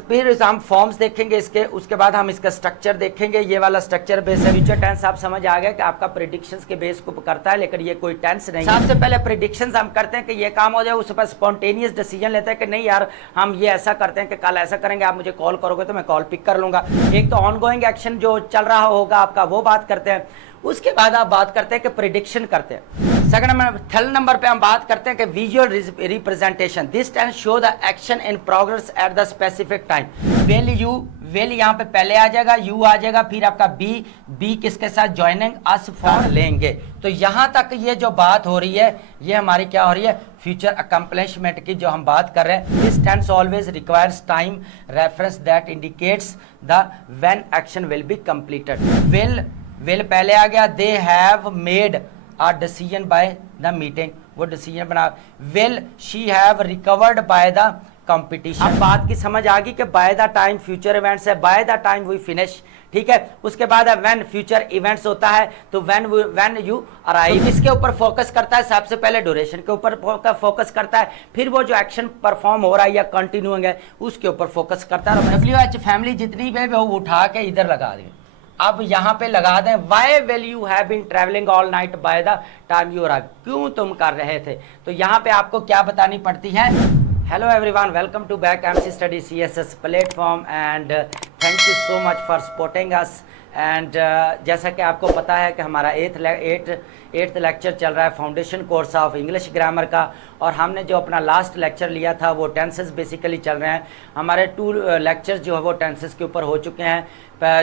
फिर हम फॉर्म्स देखेंगे इसके, उसके बाद हम इसका स्ट्रक्चर देखेंगे। ये वाला स्ट्रक्चर बेस है। फ्यूचर टेंस आप समझ आ गए कि आपका प्रेडिक्शंस के बेस को करता है, लेकिन ये कोई टेंस नहीं है। सबसे पहले प्रेडिक्शंस हम करते हैं कि ये काम हो जाए, उस पर स्पॉन्टेनियस डिसीजन लेते हैं कि नहीं यार हम ये ऐसा करते हैं कि कल ऐसा करेंगे, आप मुझे कॉल करोगे तो मैं कॉल पिक कर लूंगा। एक तो ऑनगोइंग एक्शन जो चल रहा होगा आपका, वो बात करते हैं। उसके बाद आप बात करते हैं कि प्रिडिक्शन करते हैं। सेकंड नंबर, थर्ड नंबर पे हम बात करते हैं कि visual representation. This tense show the action in progress at the specific time. Will you, will यहाँ पे पहले आ जाएगा, यू आ जाएगा, फिर आपका बी किसके साथ, ज्वाइनिंग अस फॉर लेंगे। तो यहाँ तक ये जो बात हो रही है ये हमारी क्या हो रही है, फ्यूचर अकम्पलिशमेंट की जो हम बात कर रहे हैं। This tense always requires time reference that indicates the when action will be completed. Will पहले आ गया, they have made a decision by the meeting, वो डिसीजन बना। Will she have recovered by the competition. अब बात की समझ आ गई कि by the time future events है, by the time we finish, ठीक है। उसके बाद व्हेन फ्यूचर इवेंट्स होता है तो व्हेन यू अराइव। इसके ऊपर फोकस करता है, सबसे पहले ड्यूरेशन के ऊपर फोकस करता है, फिर वो जो एक्शन परफॉर्म हो रहा है या कंटिन्यूइंग है उसके ऊपर फोकस करता है। WH फैमिली जितनी भी है वो उठा के इधर लगा दें। अब यहाँ पे लगा दें, why will you have been travelling all night by the time you arrive, क्यों तुम कर रहे थे। तो यहाँ पे आपको क्या बतानी पड़ती है। Hello everyone, welcome to back MC study CSS platform and thank you so much for supporting us. And जैसा कि आपको पता है कि हमारा एट्थ लेक्चर चल रहा है foundation course of English grammar का, और हमने जो अपना लास्ट लेक्चर लिया था वो टेंसेस बेसिकली चल रहे हैं। हमारे 2 लेक्चर्स जो है वो टेंसेस के ऊपर हो चुके हैं।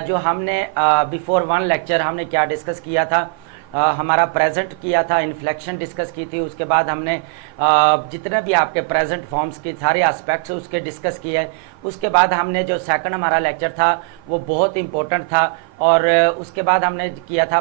जो हमने बिफोर 1 लेक्चर हमने क्या डिस्कस किया था, हमारा प्रेजेंट किया था, इन्फ्लेक्शन डिस्कस की थी। उसके बाद हमने जितने भी आपके प्रेजेंट फॉर्म्स के सारे एस्पेक्ट्स उसके डिस्कस किए हैं। उसके बाद हमने जो सेकंड हमारा लेक्चर था वो बहुत इंपॉर्टेंट था, और उसके बाद हमने किया था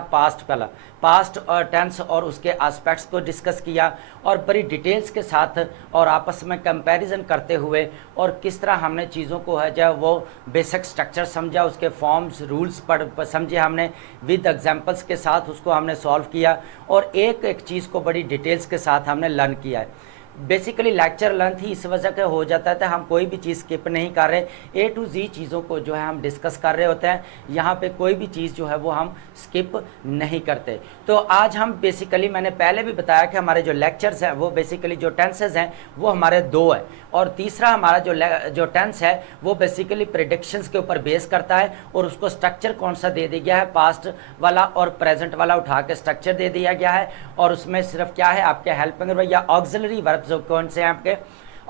पास्ट और टेंस और उसके एस्पेक्ट्स को डिस्कस किया, और बड़ी डिटेल्स के साथ और आपस में कंपैरिजन करते हुए, और किस तरह हमने चीज़ों को है जो वो बेसिक स्ट्रक्चर समझा, उसके फॉर्म्स रूल्स पर समझे हमने, विद एग्जांपल्स के साथ उसको हमने सॉल्व किया, और एक एक चीज़ को बड़ी डिटेल्स के साथ हमने लर्न किया है। बेसिकली लेक्चर लेंथ ही इस वजह से हो जाता है, हम कोई भी चीज़ स्किप नहीं कर रहे, A to Z चीज़ों को जो है हम डिस्कस कर रहे होते हैं। यहाँ पे कोई भी चीज़ जो है वो हम स्किप नहीं करते। तो आज हम बेसिकली, मैंने पहले भी बताया कि हमारे जो लेक्चर्स हैं वो बेसिकली जो टेंसेज हैं वो हमारे 2 है, और तीसरा हमारा जो टेंस है वो बेसिकली प्रेडिक्शंस के ऊपर बेस करता है, और उसको स्ट्रक्चर कौन सा दे दिया गया है, पास्ट वाला और प्रेजेंट वाला उठा के स्ट्रक्चर दे दिया गया है। और उसमें सिर्फ क्या है, आपके हेल्पिंग वर्ब या ऑक्सिलरी वर्ब जो कौन से हैं, आपके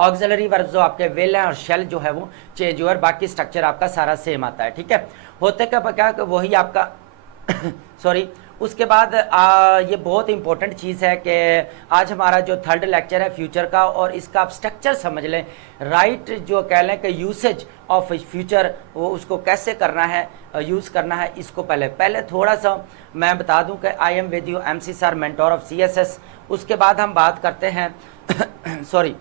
ऑक्सिलरी वर्ब जो आपके विल है और शेल जो है वो चेंज हुआ, बाकी स्ट्रक्चर आपका सारा सेम आता है, ठीक है। होते क्या वही आपका सॉरी। उसके बाद ये बहुत इंपॉर्टेंट चीज़ है कि आज हमारा जो थर्ड लेक्चर है फ्यूचर का, और इसका आप स्ट्रक्चर समझ लें, राइट जो कह लें कि यूसेज ऑफ फ्यूचर, वो उसको कैसे करना है, यूज़ करना है। इसको पहले थोड़ा सा मैं बता दूं कि I am with you MC sir, mentor of CSS। उसके बाद हम बात करते हैं सॉरी,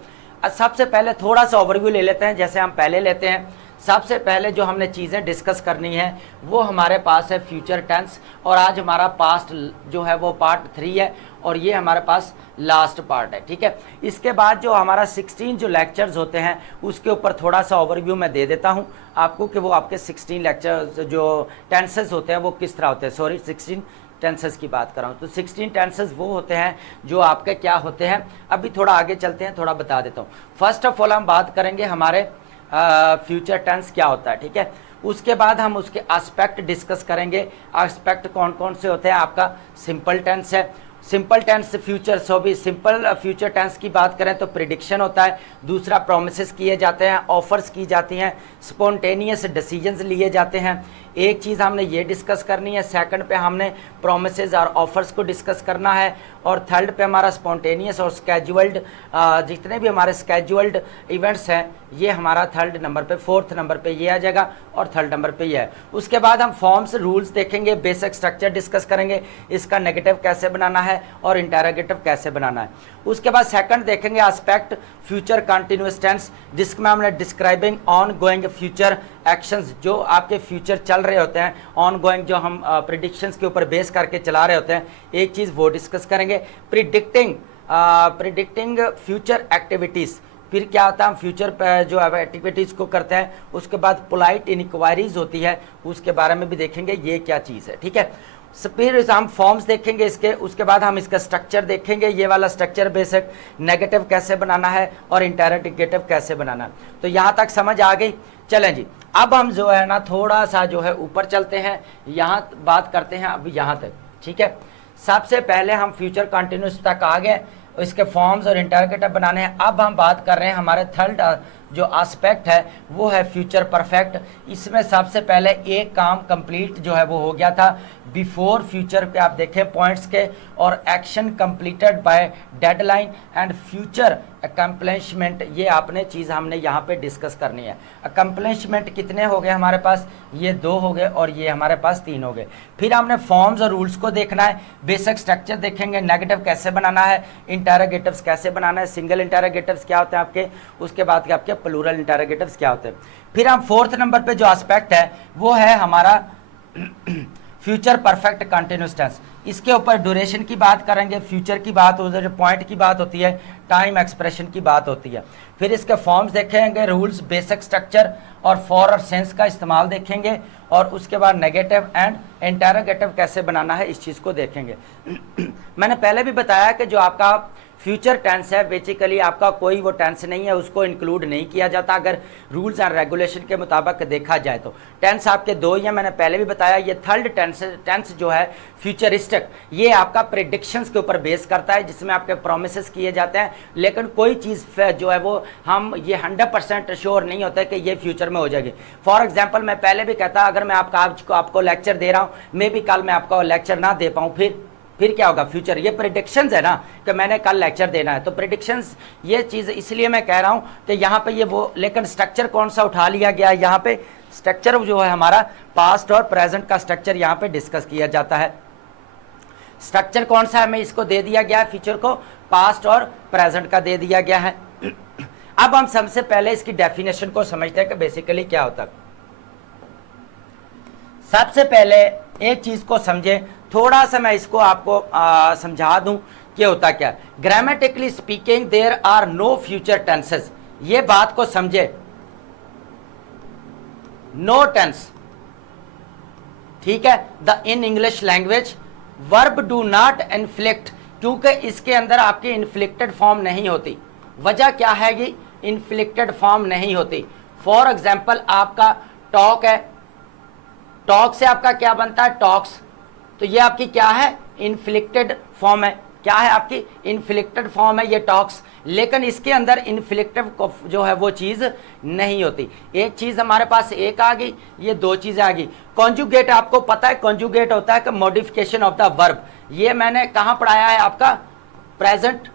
सबसे पहले थोड़ा सा ओवरव्यू ले लेते हैं, जैसे हम पहले लेते हैं। सबसे पहले जो हमने चीज़ें डिस्कस करनी है वो हमारे पास है फ्यूचर टेंस, और आज हमारा पास्ट जो है वो पार्ट 3 है, और ये हमारे पास लास्ट पार्ट है, ठीक है। इसके बाद जो हमारा 16 जो लेक्चर्स होते हैं उसके ऊपर थोड़ा सा ओवरव्यू मैं दे देता हूँ आपको कि वो आपके 16 लेक्चर्स जो टेंसेस होते हैं वो किस तरह होते हैं। सॉरी, 16 टेंसेस की बात कर रहा हूँ। तो 16 टेंसेस वो होते हैं जो आपके क्या होते हैं। अभी थोड़ा आगे चलते हैं, थोड़ा बता देता हूँ। फर्स्ट ऑफ ऑल हम बात करेंगे हमारे फ्यूचर टेंस क्या होता है, ठीक है। उसके बाद हम उसके एस्पेक्ट डिस्कस करेंगे। एस्पेक्ट कौन कौन से होते हैं, आपका सिंपल टेंस है, सिंपल टेंस फ्यूचर, सो भी सिंपल फ्यूचर टेंस की बात करें तो प्रिडिक्शन होता है, दूसरा प्रोमिसेस किए जाते हैं, ऑफर्स की जाती हैं, स्पॉन्टेनियस डिसीजंस लिए जाते हैं। एक चीज़ हमने ये डिस्कस करनी है, सेकंड पे हमने प्रोमिसेस और ऑफर्स को डिस्कस करना है, और थर्ड पे हमारा स्पॉन्टेनियस और स्केजुअल्ड जितने भी हमारे स्केजुअल्ड इवेंट्स हैं ये हमारा थर्ड नंबर पे, फोर्थ नंबर पे ये आ जाएगा, और थर्ड नंबर पे ये है। उसके बाद हम फॉर्म्स रूल्स देखेंगे, बेसिक स्ट्रक्चर डिस्कस करेंगे, इसका नेगेटिव कैसे बनाना है और इंटरोगेटिव कैसे बनाना है। उसके बाद सेकंड देखेंगे एस्पेक्ट फ्यूचर कंटिन्यूअस टेंस, जिसमें हमने describing on going future actions, जो आपके फ्यूचर चल रहे होते हैं, ऑन गोइंग जो हम प्रिडिक्शंस के ऊपर बेस करके चला रहे होते हैं, एक चीज़ वो डिस्कस करेंगे। प्रिडिक्टिंग फ्यूचर एक्टिविटीज़, फिर क्या होता है हम फ्यूचर जो एक्टिविटीज़ को करते हैं, उसके बाद पोलाइट इनक्वायरीज होती है, उसके बारे में भी देखेंगे ये क्या चीज़ है, ठीक है। फिर हम फॉर्म्स देखेंगे इसके, उसके बाद हम इसका स्ट्रक्चर देखेंगे, ये वाला स्ट्रक्चर बेसिक नेगेटिव कैसे बनाना है और इंटरोगेटिव कैसे बनाना है। तो यहाँ तक समझ आ गई। चलें जी, अब हम जो है ना थोड़ा सा जो है ऊपर चलते हैं, यहाँ बात करते हैं अब यहाँ तक, ठीक है। सबसे पहले हम फ्यूचर कंटिन्यूस तक आ गए, इसके फॉर्म्स और इंटरोगेटिव बनाने हैं। अब हम बात कर रहे हैं हमारे थर्ड जो एस्पेक्ट है वो है फ्यूचर परफेक्ट। इसमें सबसे पहले एक काम कंप्लीट जो है वो हो गया था बिफोर फ्यूचर पे, आप देखें पॉइंट्स के, और action completed by deadline and future accomplishment, ये आपने चीज़ हमने यहाँ पे डिस्कस करनी है। अकम्पलिशमेंट कितने हो गए हमारे पास, ये 2 हो गए और ये हमारे पास 3 हो गए। फिर हमने फॉर्म्स और रूल्स को देखना है, बेसिक स्ट्रक्चर देखेंगे, नेगेटिव कैसे बनाना है, इंटरोगेटिव्स कैसे बनाना है, सिंगल इंटरोगेटिव्स क्या होते हैं आपके, उसके बाद के आपके प्लूरल इंटरोगेटिव्स क्या होते हैं। फिर हम 4th नंबर पे जो एस्पेक्ट है वो है हमारा फ्यूचर परफेक्ट कंटिन्यूअस टेंस। इसके ऊपर ड्यूरेशन की बात करेंगे, फ्यूचर की बात होती है, पॉइंट की बात होती है, टाइम एक्सप्रेशन की बात होती है। फिर इसके फॉर्म्स देखेंगे, रूल्स, बेसिक स्ट्रक्चर और फॉर और सेंस का इस्तेमाल देखेंगे, और उसके बाद नेगेटिव एंड इंटरोगेटिव कैसे बनाना है इस चीज़ को देखेंगे। मैंने पहले भी बताया कि जो आपका फ्यूचर टेंस है बेसिकली आपका कोई वो टेंस नहीं है, उसको इंक्लूड नहीं किया जाता अगर रूल्स एंड रेगुलेशन के मुताबिक देखा जाए तो। टेंस आपके 2 ही हैं, मैंने पहले भी बताया। ये थर्ड टेंस जो है फ्यूचरिस्टिक, ये आपका प्रेडिक्शंस के ऊपर बेस करता है, जिसमें आपके प्रोमिसेस किए जाते हैं, लेकिन कोई चीज़ जो है वो हम ये 100% श्योर नहीं होता है कि ये फ्यूचर में हो जाएगी। फॉर एग्जाम्पल मैं पहले भी कहता, अगर मैं आपको लेक्चर दे रहा हूँ, मे भी कल मैं आपको लेक्चर ना दे पाऊँ, फिर क्या होगा, फ्यूचर। ये प्रेडिक्शंस है ना कि मैंने कल लेक्चर देना है, तो प्रेडिक्शंस ये चीज़ इसलिए मैं कह रहा हूँ कि यहाँ पे ये वो, लेकिन स्ट्रक्चर कौन सा उठा लिया गया है, यहाँ पे स्ट्रक्चर जो है हमारा पास्ट और प्रेजेंट का स्ट्रक्चर यहाँ पे डिस्कस किया जाता है। स्ट्रक्चर कौन सा है, मैं इसको दे दिया गया है, फ्यूचर को पास्ट और प्रेजेंट का दे दिया गया है। अब हम सबसे पहले इसकी डेफिनेशन को समझते हैं कि बेसिकली क्या होता है। सबसे पहले एक चीज को समझे, थोड़ा सा मैं इसको आपको समझा दूं कि होता क्या। Grammatically speaking there are no future tenses, ये बात को समझे। नो टेंस, ठीक है। The in English language verb do not inflict, क्योंकि इसके अंदर आपकी इन्फ्लिक्टेड फॉर्म नहीं होती। वजह क्या है, ये इन्फ्लिक्टेड फॉर्म नहीं होती। फॉर एग्जाम्पल आपका टॉक है, टॉक से आपका क्या बनता है, टॉक्स, तो ये आपकी क्या है, इन्फ्लिक्टेड फॉर्म है। क्या है आपकी, इन्फ्लिक्टेड फॉर्म है ये टॉक्स, लेकिन इसके अंदर इन्फ्लिक्टिव जो है वो चीज़ नहीं होती। एक चीज़ हमारे पास एक आ गई, ये 2 चीज़ें आ गई। कॉन्जुगेट, आपको पता है कॉन्जुगेट होता है कि मॉडिफिकेशन ऑफ द वर्ब। ये मैंने कहाँ पढ़ाया है, आपका प्रेजेंट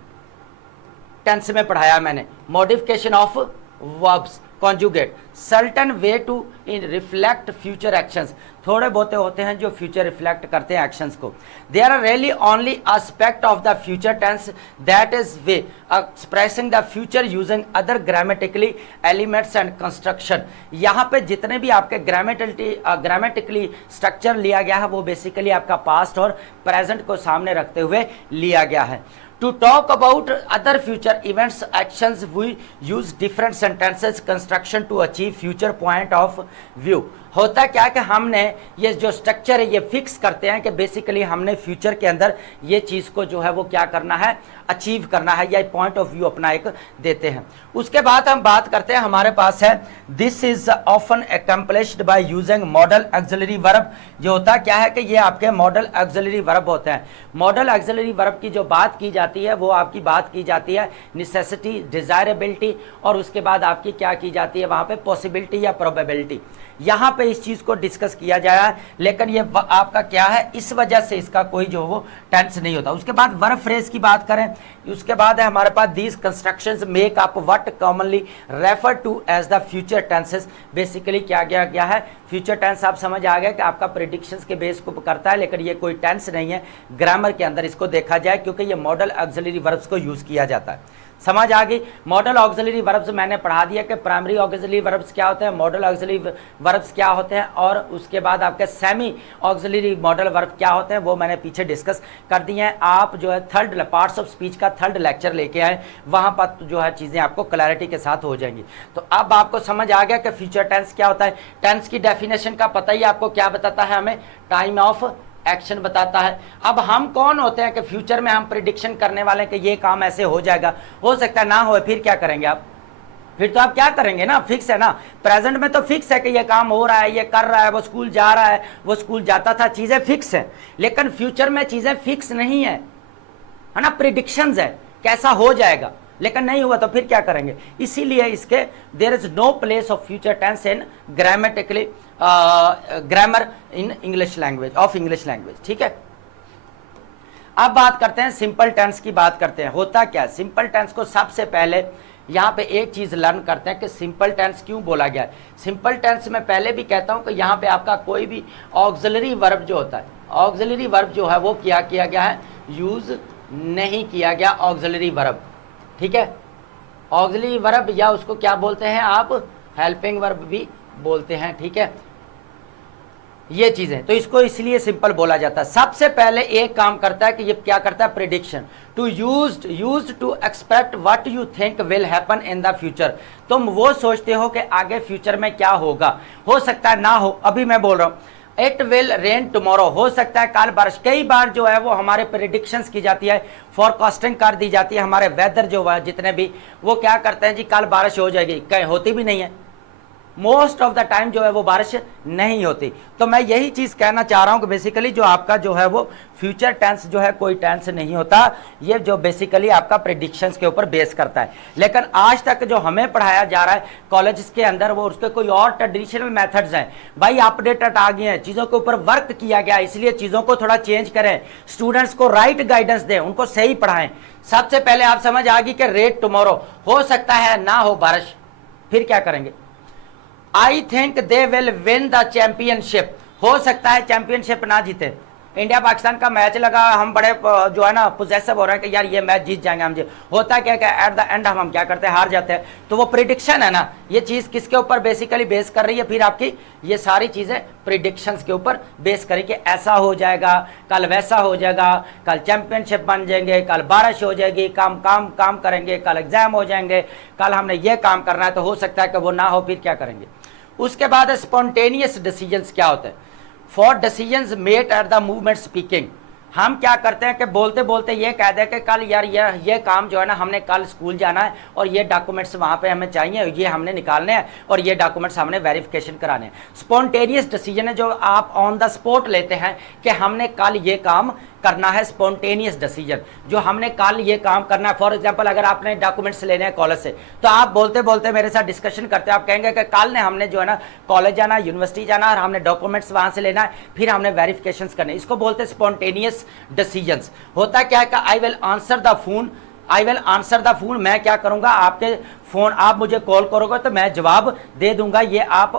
टेंस में पढ़ाया मैंने, modification of verbs, conjugate, certain way to reflect future actions, थोड़े बहुते होते हैं जो फ्यूचर रिफ्लेक्ट करते हैं एक्शंस को। There are really only aspect of the future tense that is way expressing the future using other grammatically elements and construction. यहाँ पे जितने भी आपके ग्रामेटिकली स्ट्रक्चर लिया गया है वो बेसिकली आपका पास्ट और प्रेजेंट को सामने रखते हुए लिया गया है। To talk about other future events, actions, we use different sentences construction to achieve future point of view। होता क्या कि हमने ये जो स्ट्रक्चर है ये फिक्स करते हैं कि बेसिकली हमने फ्यूचर के अंदर ये चीज़ को जो है वो क्या करना है, अचीव करना है, या पॉइंट ऑफ व्यू अपना एक देते हैं। उसके बाद हम बात करते हैं, हमारे पास है this is often accomplished by using model auxiliary verb. जो होता क्या है कि ये आपके मॉडल ऑक्सिलरी वर्ब होते हैं। मॉडल ऑक्सिलरी वर्ब की जो बात की जाती है वो आपकी बात की जाती है नेसेसिटी, डिजायरेबिलिटी, और उसके बाद आपकी क्या की जाती है वहाँ पे पॉसिबिलिटी या प्रोबेबिलिटी। यहाँ पे इस चीज़ को डिस्कस किया जाया है, लेकिन ये आपका क्या है, इस वजह से इसका कोई जो वो टेंस नहीं होता। उसके बाद वर्ब फ्रेज की बात करें, उसके बाद है हमारे पास these constructions make up what commonly refer to as the future tenses. Basically क्या गया है, फ्यूचर टेंस आप समझ आ गए कि आपका प्रेडिक्शंस के बेस को करता है, लेकिन ये कोई टेंस नहीं है। ग्रामर के अंदर इसको देखा जाए क्योंकि ये मॉडल ऑक्सिलरी वर्ब्स को यूज किया जाता है। समझ आ गई। मॉडल ऑक्सिलरी वर्ब्स मैंने पढ़ा दिया कि प्राइमरी ऑक्सिलरी वर्ब्स क्या होते हैं, मॉडल ऑक्सिलरी वर्ब्स क्या होते हैं, और उसके बाद आपके सेमी ऑक्सिलरी मॉडल वर्ब क्या होते हैं वो मैंने पीछे डिस्कस कर दिए हैं। आप जो है थर्ड पार्ट्स ऑफ स्पीच का थर्ड लेक्चर लेके आए, वहां पर जो है चीजें आपको क्लैरिटी के साथ हो जाएंगी। तो अब आपको समझ आ गया कि फ्यूचर टेंस क्या होता है। टेंस की डेफिनेशन का पता ही आपको क्या बताता है, हमें टाइम ऑफ एक्शन बताता है। अब हम कौन होते हैं कि फ्यूचर में हम प्रिडिक्शन करने वाले हैं कि ये काम ऐसे हो जाएगा, हो सकता है ना हो, फिर क्या करेंगे आप? फिर तो आप क्या करेंगे ना, फिक्स है ना। प्रेजेंट में तो फिक्स है कि ये काम हो रहा है, ये कर रहा है, वो स्कूल जा रहा है, वो स्कूल जाता था, चीजें फिक्स है। लेकिन फ्यूचर में चीजें फिक्स नहीं है ना, प्रिडिक्शंस है कैसा हो जाएगा, लेकिन नहीं हुआ तो फिर क्या करेंगे। इसीलिए इसके there is no place of future tense in grammatically grammar in English language of English language. ठीक है, अब बात करते हैं सिंपल टेंस की। बात करते हैं होता क्या है सिंपल टेंस को। सबसे पहले यहाँ पे एक चीज लर्न करते हैं कि सिंपल टेंस क्यों बोला गया है। सिंपल टेंस में पहले भी कहता हूं कि यहाँ पे आपका कोई भी ऑक्सिलरी वर्ब जो होता है, ऑक्सिलरी वर्ब जो है वो क्या किया गया है, यूज नहीं किया गया ऑक्सिलरी वर्ब। ठीक है, ऑक्सिलरी वर्ब या उसको क्या बोलते हैं आप, हेल्पिंग वर्ब भी बोलते हैं। ठीक है, ये चीजें तो इसको इसलिए सिंपल बोला जाता है। सबसे पहले एक काम करता है कि ये क्या करता है, prediction. To used to expect what you think will happen in the future. तुम वो सोचते हो कि आगे फ्यूचर में क्या होगा, हो सकता है ना हो। अभी मैं बोल रहा हूं इट विल रेन टुमारो, हो सकता है कल बारिश। कई बार जो है वो हमारे प्रेडिक्शंस की जाती है, फॉरकास्टिंग कर दी जाती है। हमारे वेदर जो है जितने भी वो क्या करते हैं जी, कल बारिश हो जाएगी, कहीं होती भी नहीं है। मोस्ट ऑफ द टाइम जो है वो बारिश नहीं होती। तो मैं यही चीज कहना चाह रहा हूं कि बेसिकली जो आपका जो है वो फ्यूचर टेंस जो है कोई टेंस नहीं होता, ये जो बेसिकली आपका प्रेडिक्शंस के ऊपर बेस करता है। लेकिन आज तक जो हमें पढ़ाया जा रहा है कॉलेज के अंदर, वो उसके कोई और ट्रेडिशनल मेथड्स हैं भाई, अपडेटेड आ गए हैं, चीजों के ऊपर वर्क किया गया, इसलिए चीजों को थोड़ा चेंज करें, स्टूडेंट्स को राइट गाइडेंस दें, उनको सही पढ़ाएं। सबसे पहले आप समझ आ गई कि रेड टुमारो, हो सकता है ना हो बारिश, फिर क्या करेंगे। I think they will win the championship, हो सकता है चैंपियनशिप ना जीते। इंडिया पाकिस्तान का मैच लगा, हम बड़े जो है ना पोजेसिव हो रहे हैं कि यार ये मैच जीत जाएंगे हम। होता क्या एट द एंड हम क्या करते हैं, हार जाते हैं। तो वो प्रिडिक्शन है ना, ये चीज किसके ऊपर बेसिकली बेस कर रही है, फिर आपकी ये सारी चीजें प्रिडिक्शंस के ऊपर बेस करें कि ऐसा हो जाएगा, कल वैसा हो जाएगा, कल चैंपियनशिप बन जाएंगे, कल बारिश हो जाएगी, काम काम काम करेंगे, कल एग्जाम हो जाएंगे, कल हमने ये काम करना है, तो हो सकता है कि वो ना हो, फिर क्या करेंगे। उसके बाद स्पॉन्टेनियस डिसीजंस क्या होते हैं, for decisions made at the movement speaking. हम क्या करते हैं कि बोलते बोलते ये कह दें कि कल यार ये काम जो है ना, हमने कल स्कूल जाना है और ये डॉक्यूमेंट्स वहाँ पे हमें चाहिए, ये हमने निकालने हैं और ये डॉक्यूमेंट्स हमने वेरिफिकेशन कराने हैं। स्पॉन्टेनियस डिसीजन है जो आप ऑन द स्पॉट लेते हैं कि हमने कल ये काम करना है। स्पॉन्टेनियस डिसीजन जो हमने कल ये काम करना है। फॉर एग्जांपल अगर आपने डॉक्यूमेंट्स लेने हैं कॉलेज से, तो आप बोलते बोलते मेरे साथ डिस्कशन करते हैं, आप कहेंगे कि कल ने हमने जो है ना कॉलेज जाना, यूनिवर्सिटी जाना और हमने डॉक्यूमेंट्स वहां से लेना है, फिर हमने वेरिफिकेशन करने। इसको बोलते हैं स्पॉन्टेनियस डिसीजंस। होता क्या है कि I will answer the phone, I will answer the phone, मैं क्या करूंगा, आपके फोन आप मुझे कॉल करोगे तो मैं जवाब दे दूंगा। ये आप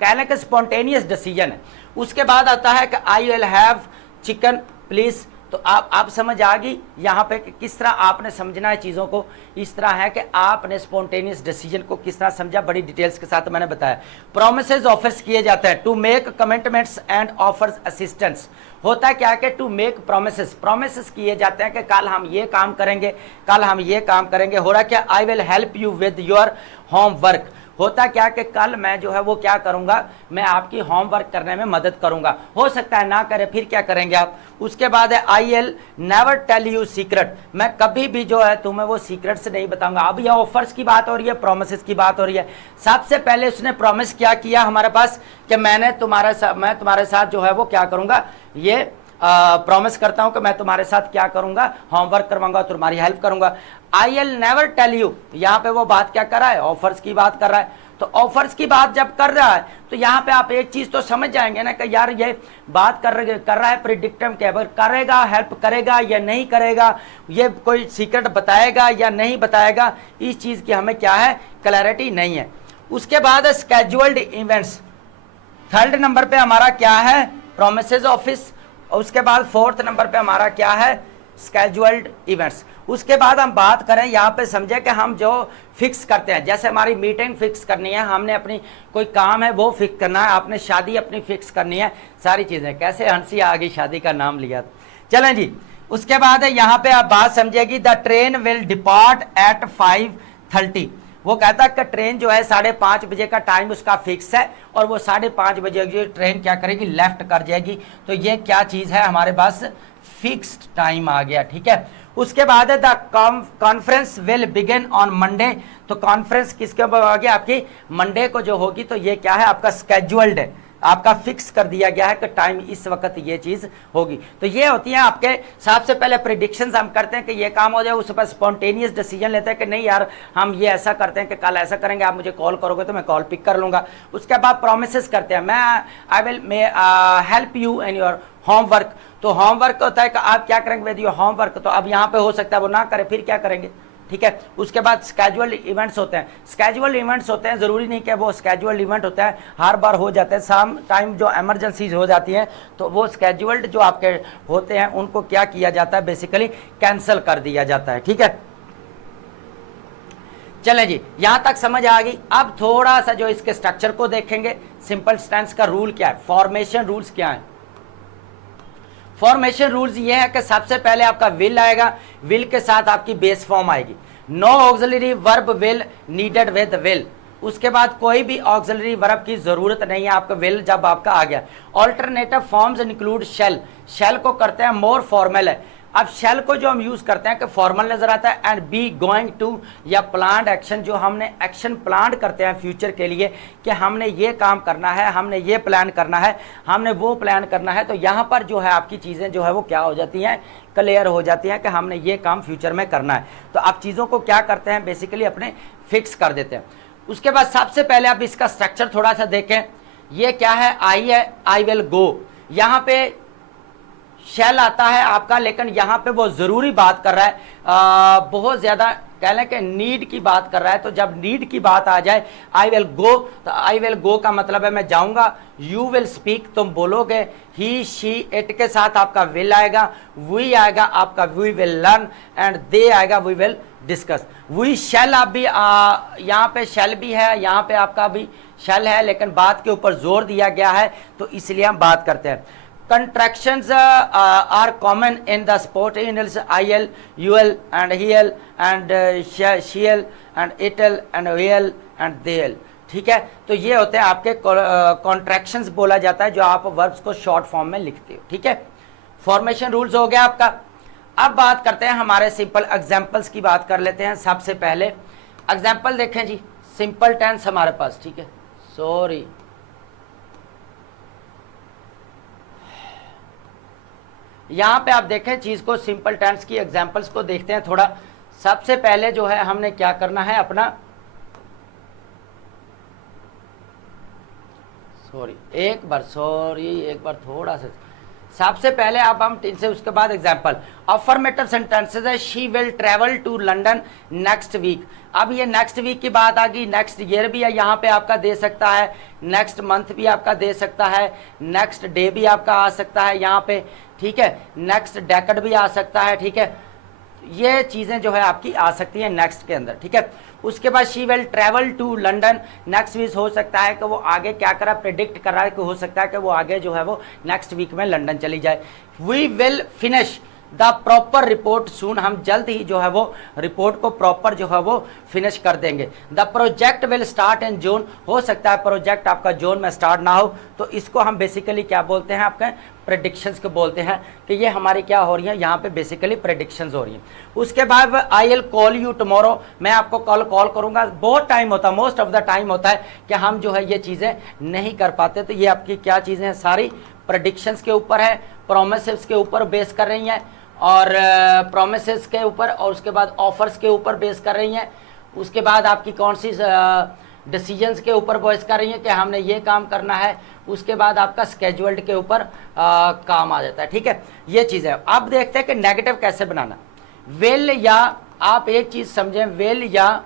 कहने का स्पॉन्टेनियस डिसीजन है। उसके बाद आता है कि आई विल हैव चिकन प्लीज। तो आप समझ आ गई यहाँ पे कि किस तरह आपने समझना है चीज़ों को। इस तरह है कि आपने स्पॉन्टेनियस डिसीजन को किस तरह समझा, बड़ी डिटेल्स के साथ मैंने बताया। प्रोमिसेस ऑफर्स किए जाते हैं, to make commitments and offers assistance. होता क्या है कि टू मेक प्रोमिसेस किए जाते हैं कि कल हम ये काम करेंगे, कल हम ये काम करेंगे। हो रहा क्या, I will help you with your homework. होता क्या कि कल मैं जो है वो क्या करूंगा, मैं आपकी होमवर्क करने में मदद करूंगा। हो सकता है ना करे, फिर क्या करेंगे आप। उसके बाद है I will never tell you secret, मैं कभी भी जो है तुम्हें वो सीक्रेट से नहीं बताऊंगा। अब ये ऑफर्स की बात हो रही है, प्रोमिसेस की बात हो रही है। सबसे पहले उसने प्रॉमिस क्या किया हमारे पास कि मैं तुम्हारे साथ जो है वो क्या करूंगा, ये प्रॉमिस करता हूं कि मैं तुम्हारे साथ क्या करूंगा, होमवर्क करवाऊंगा, तुम्हारी हेल्प करूंगा। I will never tell you, यहां पे वो बात क्या कर रहा है, ऑफर्स की बात कर रहा है। तो ऑफर्स की बात जब कर रहा है तो यहाँ पे आप एक चीज तो समझ जाएंगे ना कि यार ये बात कर रहा है प्रिडिक्टिव के, करेगा, हेल्प करेगा या नहीं करेगा, ये कोई सीक्रेट बताएगा या नहीं बताएगा, इस चीज की हमें क्या है, क्लैरिटी नहीं है। उसके बाद स्केड्यूल्ड इवेंट्स, थर्ड नंबर पे हमारा क्या है, प्रोमिसेस ऑफिस। उसके बाद फोर्थ नंबर पे हमारा क्या है, स्केड्यूल्ड इवेंट्स। उसके बाद हम बात करें यहाँ पे, समझे कि हम जो फिक्स करते हैं, जैसे हमारी मीटिंग फिक्स करनी है, हमने अपनी कोई काम है वो फिक्स करना है, आपने शादी अपनी फिक्स करनी है, सारी चीजें। कैसे हंसी आ गई, शादी का नाम लिया। चलें जी, उसके बाद यहाँ पे आप बात समझेगी, the train will depart at 5:30। वो कहता है कि ट्रेन जो है 5:30 बजे का टाइम उसका फिक्स है, और वो 5:30 बजे जो ट्रेन क्या करेगी, लेफ्ट कर जाएगी। तो ये क्या चीज है, हमारे पास फिक्स्ड टाइम आ गया, ठीक है। उसके बाद है the conference will begin on Monday. तो कॉन्फ्रेंस किसके ऊपर होगी, आपकी मंडे को जो होगी। तो ये क्या है, आपका स्केड्यूल्ड है, आपका फिक्स कर दिया गया है कि टाइम इस वक्त ये चीज होगी। तो ये होती है आपके, सबसे पहले प्रिडिक्शंस हम करते हैं कि ये काम हो जाए, उस पर स्पॉन्टेनियस डिसीजन लेते हैं कि नहीं यार हम ये ऐसा करते हैं कि कल ऐसा करेंगे, आप मुझे कॉल करोगे तो मैं कॉल पिक कर लूंगा। उसके बाद प्रोमिसेस करते हैं, मैं I will help you in your homework. तो होमवर्क होता है कि आप क्या करेंगे विद योर होमवर्क। तो अब यहाँ पे हो सकता है वो ना करे, फिर क्या करेंगे, ठीक है। उसके बाद स्केजुअल इवेंट्स होते हैं। स्केजुअल इवेंट्स होते हैं, जरूरी नहीं कि वो स्केजुअल इवेंट होता है हर बार हो जाते हैं, सम टाइम जो इमरजेंसीज हो जाती हैं तो वो स्केजुअल्ड जो आपके होते हैं उनको क्या किया जाता है, बेसिकली कैंसिल कर दिया जाता है, ठीक है। चलें जी, यहां तक समझ आ गई। अब थोड़ा सा जो इसके स्ट्रक्चर को देखेंगे, सिंपल टेंस का रूल क्या है, फॉर्मेशन रूल्स क्या है। फॉर्मेशन रूल्स ये है कि सबसे पहले आपका विल आएगा, विल के साथ आपकी बेस फॉर्म आएगी, no auxiliary verb will needed with will. उसके बाद कोई भी ऑक्सिलरी वर्ब की जरूरत नहीं है, आपका विल जब आपका आ गया। Alternative forms include shall, shall को करते हैं मोर फॉर्मल है। अब शेल को जो हम यूज करते हैं कि फॉर्मल नजर आता है, एंड बी गोइंग टू या प्लान्ड एक्शन, जो हमने एक्शन प्लान करते हैं फ्यूचर के लिए कि हमने ये काम करना है, हमने ये प्लान करना है, हमने वो प्लान करना है। तो यहाँ पर जो है आपकी चीजें जो है वो क्या हो जाती हैं, क्लियर हो जाती हैं कि हमने ये काम फ्यूचर में करना है। तो आप चीज़ों को क्या करते हैं, बेसिकली अपने फिक्स कर देते हैं। उसके बाद सबसे पहले आप इसका स्ट्रक्चर थोड़ा सा देखें, ये क्या है, आई है, आई विल गो। यहाँ पे शेल आता है आपका, लेकिन यहाँ पे वो जरूरी बात कर रहा है, बहुत ज्यादा कह लें कि नीड की बात कर रहा है। तो जब नीड की बात आ जाए, आई विल गो, तो आई विल गो का मतलब है मैं जाऊंगा। यू विल स्पीक, तुम बोलोगे। ही शी इट के साथ आपका विल आएगा, वी आएगा आपका we will learn, and they आएगा we will discuss. We shall, आप भी यहाँ पे शैल भी है, यहाँ पे आपका भी शैल है, लेकिन बात के ऊपर जोर दिया गया है तो इसलिए हम बात करते हैं। Contractions are common in the spontaneous IL, UL and HL and SHL and ITL and VL and DL, ठीक है। तो ये होते हैं आपके कॉन्ट्रैक्शंस बोला जाता है, जो आप वर्ब्स को शॉर्ट फॉर्म में लिखते हो, ठीक है। फॉर्मेशन रूल्स हो गया आपका। अब बात करते हैं हमारे सिंपल एग्जाम्पल्स की, बात कर लेते हैं। सबसे पहले एग्जाम्पल देखें जी, सिंपल टेंस हमारे पास, ठीक है, सॉरी यहां पे आप देखें चीज को, सिंपल टेंस की एग्जांपल्स को देखते हैं थोड़ा। सबसे पहले जो है हमने क्या करना है अपना, एक बार थोड़ा सा, सबसे पहले अब हम से उसके बाद एग्जांपल। अफर्मेटिव सेंटेंसेस है, she will travel to London next week. अब ये नेक्स्ट वीक की बात आ गई, नेक्स्ट ईयर भी है यहाँ पे आपका दे सकता है, नेक्स्ट मंथ भी आपका दे सकता है, नेक्स्ट डे भी आपका आ सकता है यहाँ पे, ठीक है, नेक्स्ट डेकेड भी आ सकता है, ठीक है। ये चीजें जो है आपकी आ सकती है नेक्स्ट के अंदर, ठीक है। उसके बाद she will travel to London next week, हो सकता है कि वो आगे क्या करा, प्रेडिक्ट कर रहा है कि हो सकता है कि वो आगे जो है वो नेक्स्ट वीक में लंदन चली जाए। We will finish the proper report soon, हम जल्द ही जो है वो रिपोर्ट को प्रॉपर जो है वो फिनिश कर देंगे। The project will start in June, हो सकता है प्रोजेक्ट आपका जून में स्टार्ट ना हो, तो इसको हम बेसिकली क्या बोलते हैं, आपके प्रेडिक्शंस को बोलते हैं कि ये हमारी क्या हो रही है, यहाँ पे बेसिकली प्रेडिक्शंस हो रही हैं। उसके बाद I will call you tomorrow, मैं आपको कॉल करूंगा। बहुत टाइम होता है, मोस्ट ऑफ द टाइम होता है कि हम जो है ये चीज़ें नहीं कर पाते। तो ये आपकी क्या चीज़ें हैं, सारी प्रेडिक्शंस के ऊपर है, प्रोमिसेस के ऊपर बेस कर रही हैं, और प्रोमिसेस के ऊपर, और उसके बाद ऑफर्स के ऊपर बेस कर रही हैं। उसके बाद आपकी कौन सी डिसीजंस के ऊपर बेस कर रही हैं कि हमने ये काम करना है। उसके बाद आपका स्केड्यूल्ड के ऊपर काम आ जाता है, ठीक है। ये चीज़ है। अब देखते हैं कि नेगेटिव कैसे बनाना। विल या, आप एक चीज़ समझें, विल या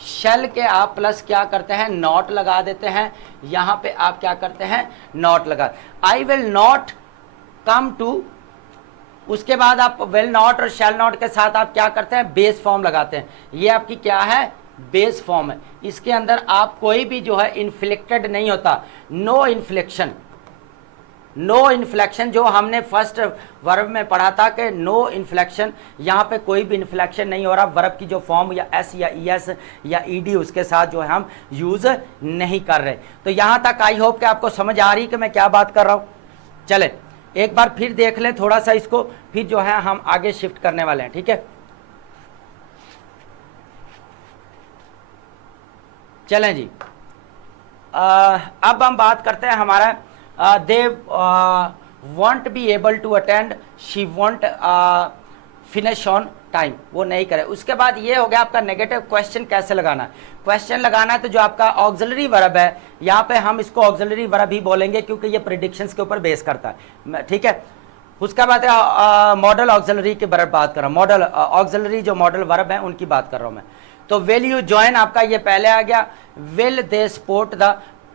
शेल के आप प्लस क्या करते हैं, नॉट लगा देते हैं, यहां पे आप क्या करते हैं, नॉट लगा, I will not come to, उसके बाद आप विल नॉट और शैल नॉट के साथ आप क्या करते हैं, बेस फॉर्म लगाते हैं, ये आपकी क्या है, बेस फॉर्म है। इसके अंदर आप कोई भी जो है इन्फ्लेक्टेड नहीं होता, नो इन्फ्लेक्शन, नो इन्फ्लेक्शन जो हमने फर्स्ट वर्ब में पढ़ा था कि नो इन्फ्लेक्शन, यहाँ पे कोई भी इन्फ्लेक्शन नहीं हो रहा, वर्ब की जो फॉर्म या एस या ई एस या ई डी उसके साथ जो है हम यूज नहीं कर रहे। तो यहाँ तक आई होप कि आपको समझ आ रही कि मैं क्या बात कर रहा हूँ। चले एक बार फिर देख लें थोड़ा सा इसको, फिर जो है हम आगे शिफ्ट करने वाले हैं, ठीक है। चलें जी, अब हम बात करते हैं हमारा they won't be able to attend, she won't finish on time, वो नहीं करे। उसके बाद ये हो गया आपका नेगेटिव क्वेश्चन कैसे लगाना है। क्वेश्चन लगाना है तो जो आपका ऑक्सिलरी वर्ब है, यहाँ पे हम इसको ऑक्सिलरी वर्ब ही बोलेंगे क्योंकि ये प्रेडिक्शंस के ऊपर बेस करता है, ठीक है। उसका बाद मॉडल ऑक्सिलरी की वर्ब बात कर रहा हूँ, मॉडल ऑक्सिलरी जो मॉडल वर्ब है उनकी बात कर रहा हूँ मैं। तो विल यू ज्वाइन आपका ये पहले आ गया, will they support the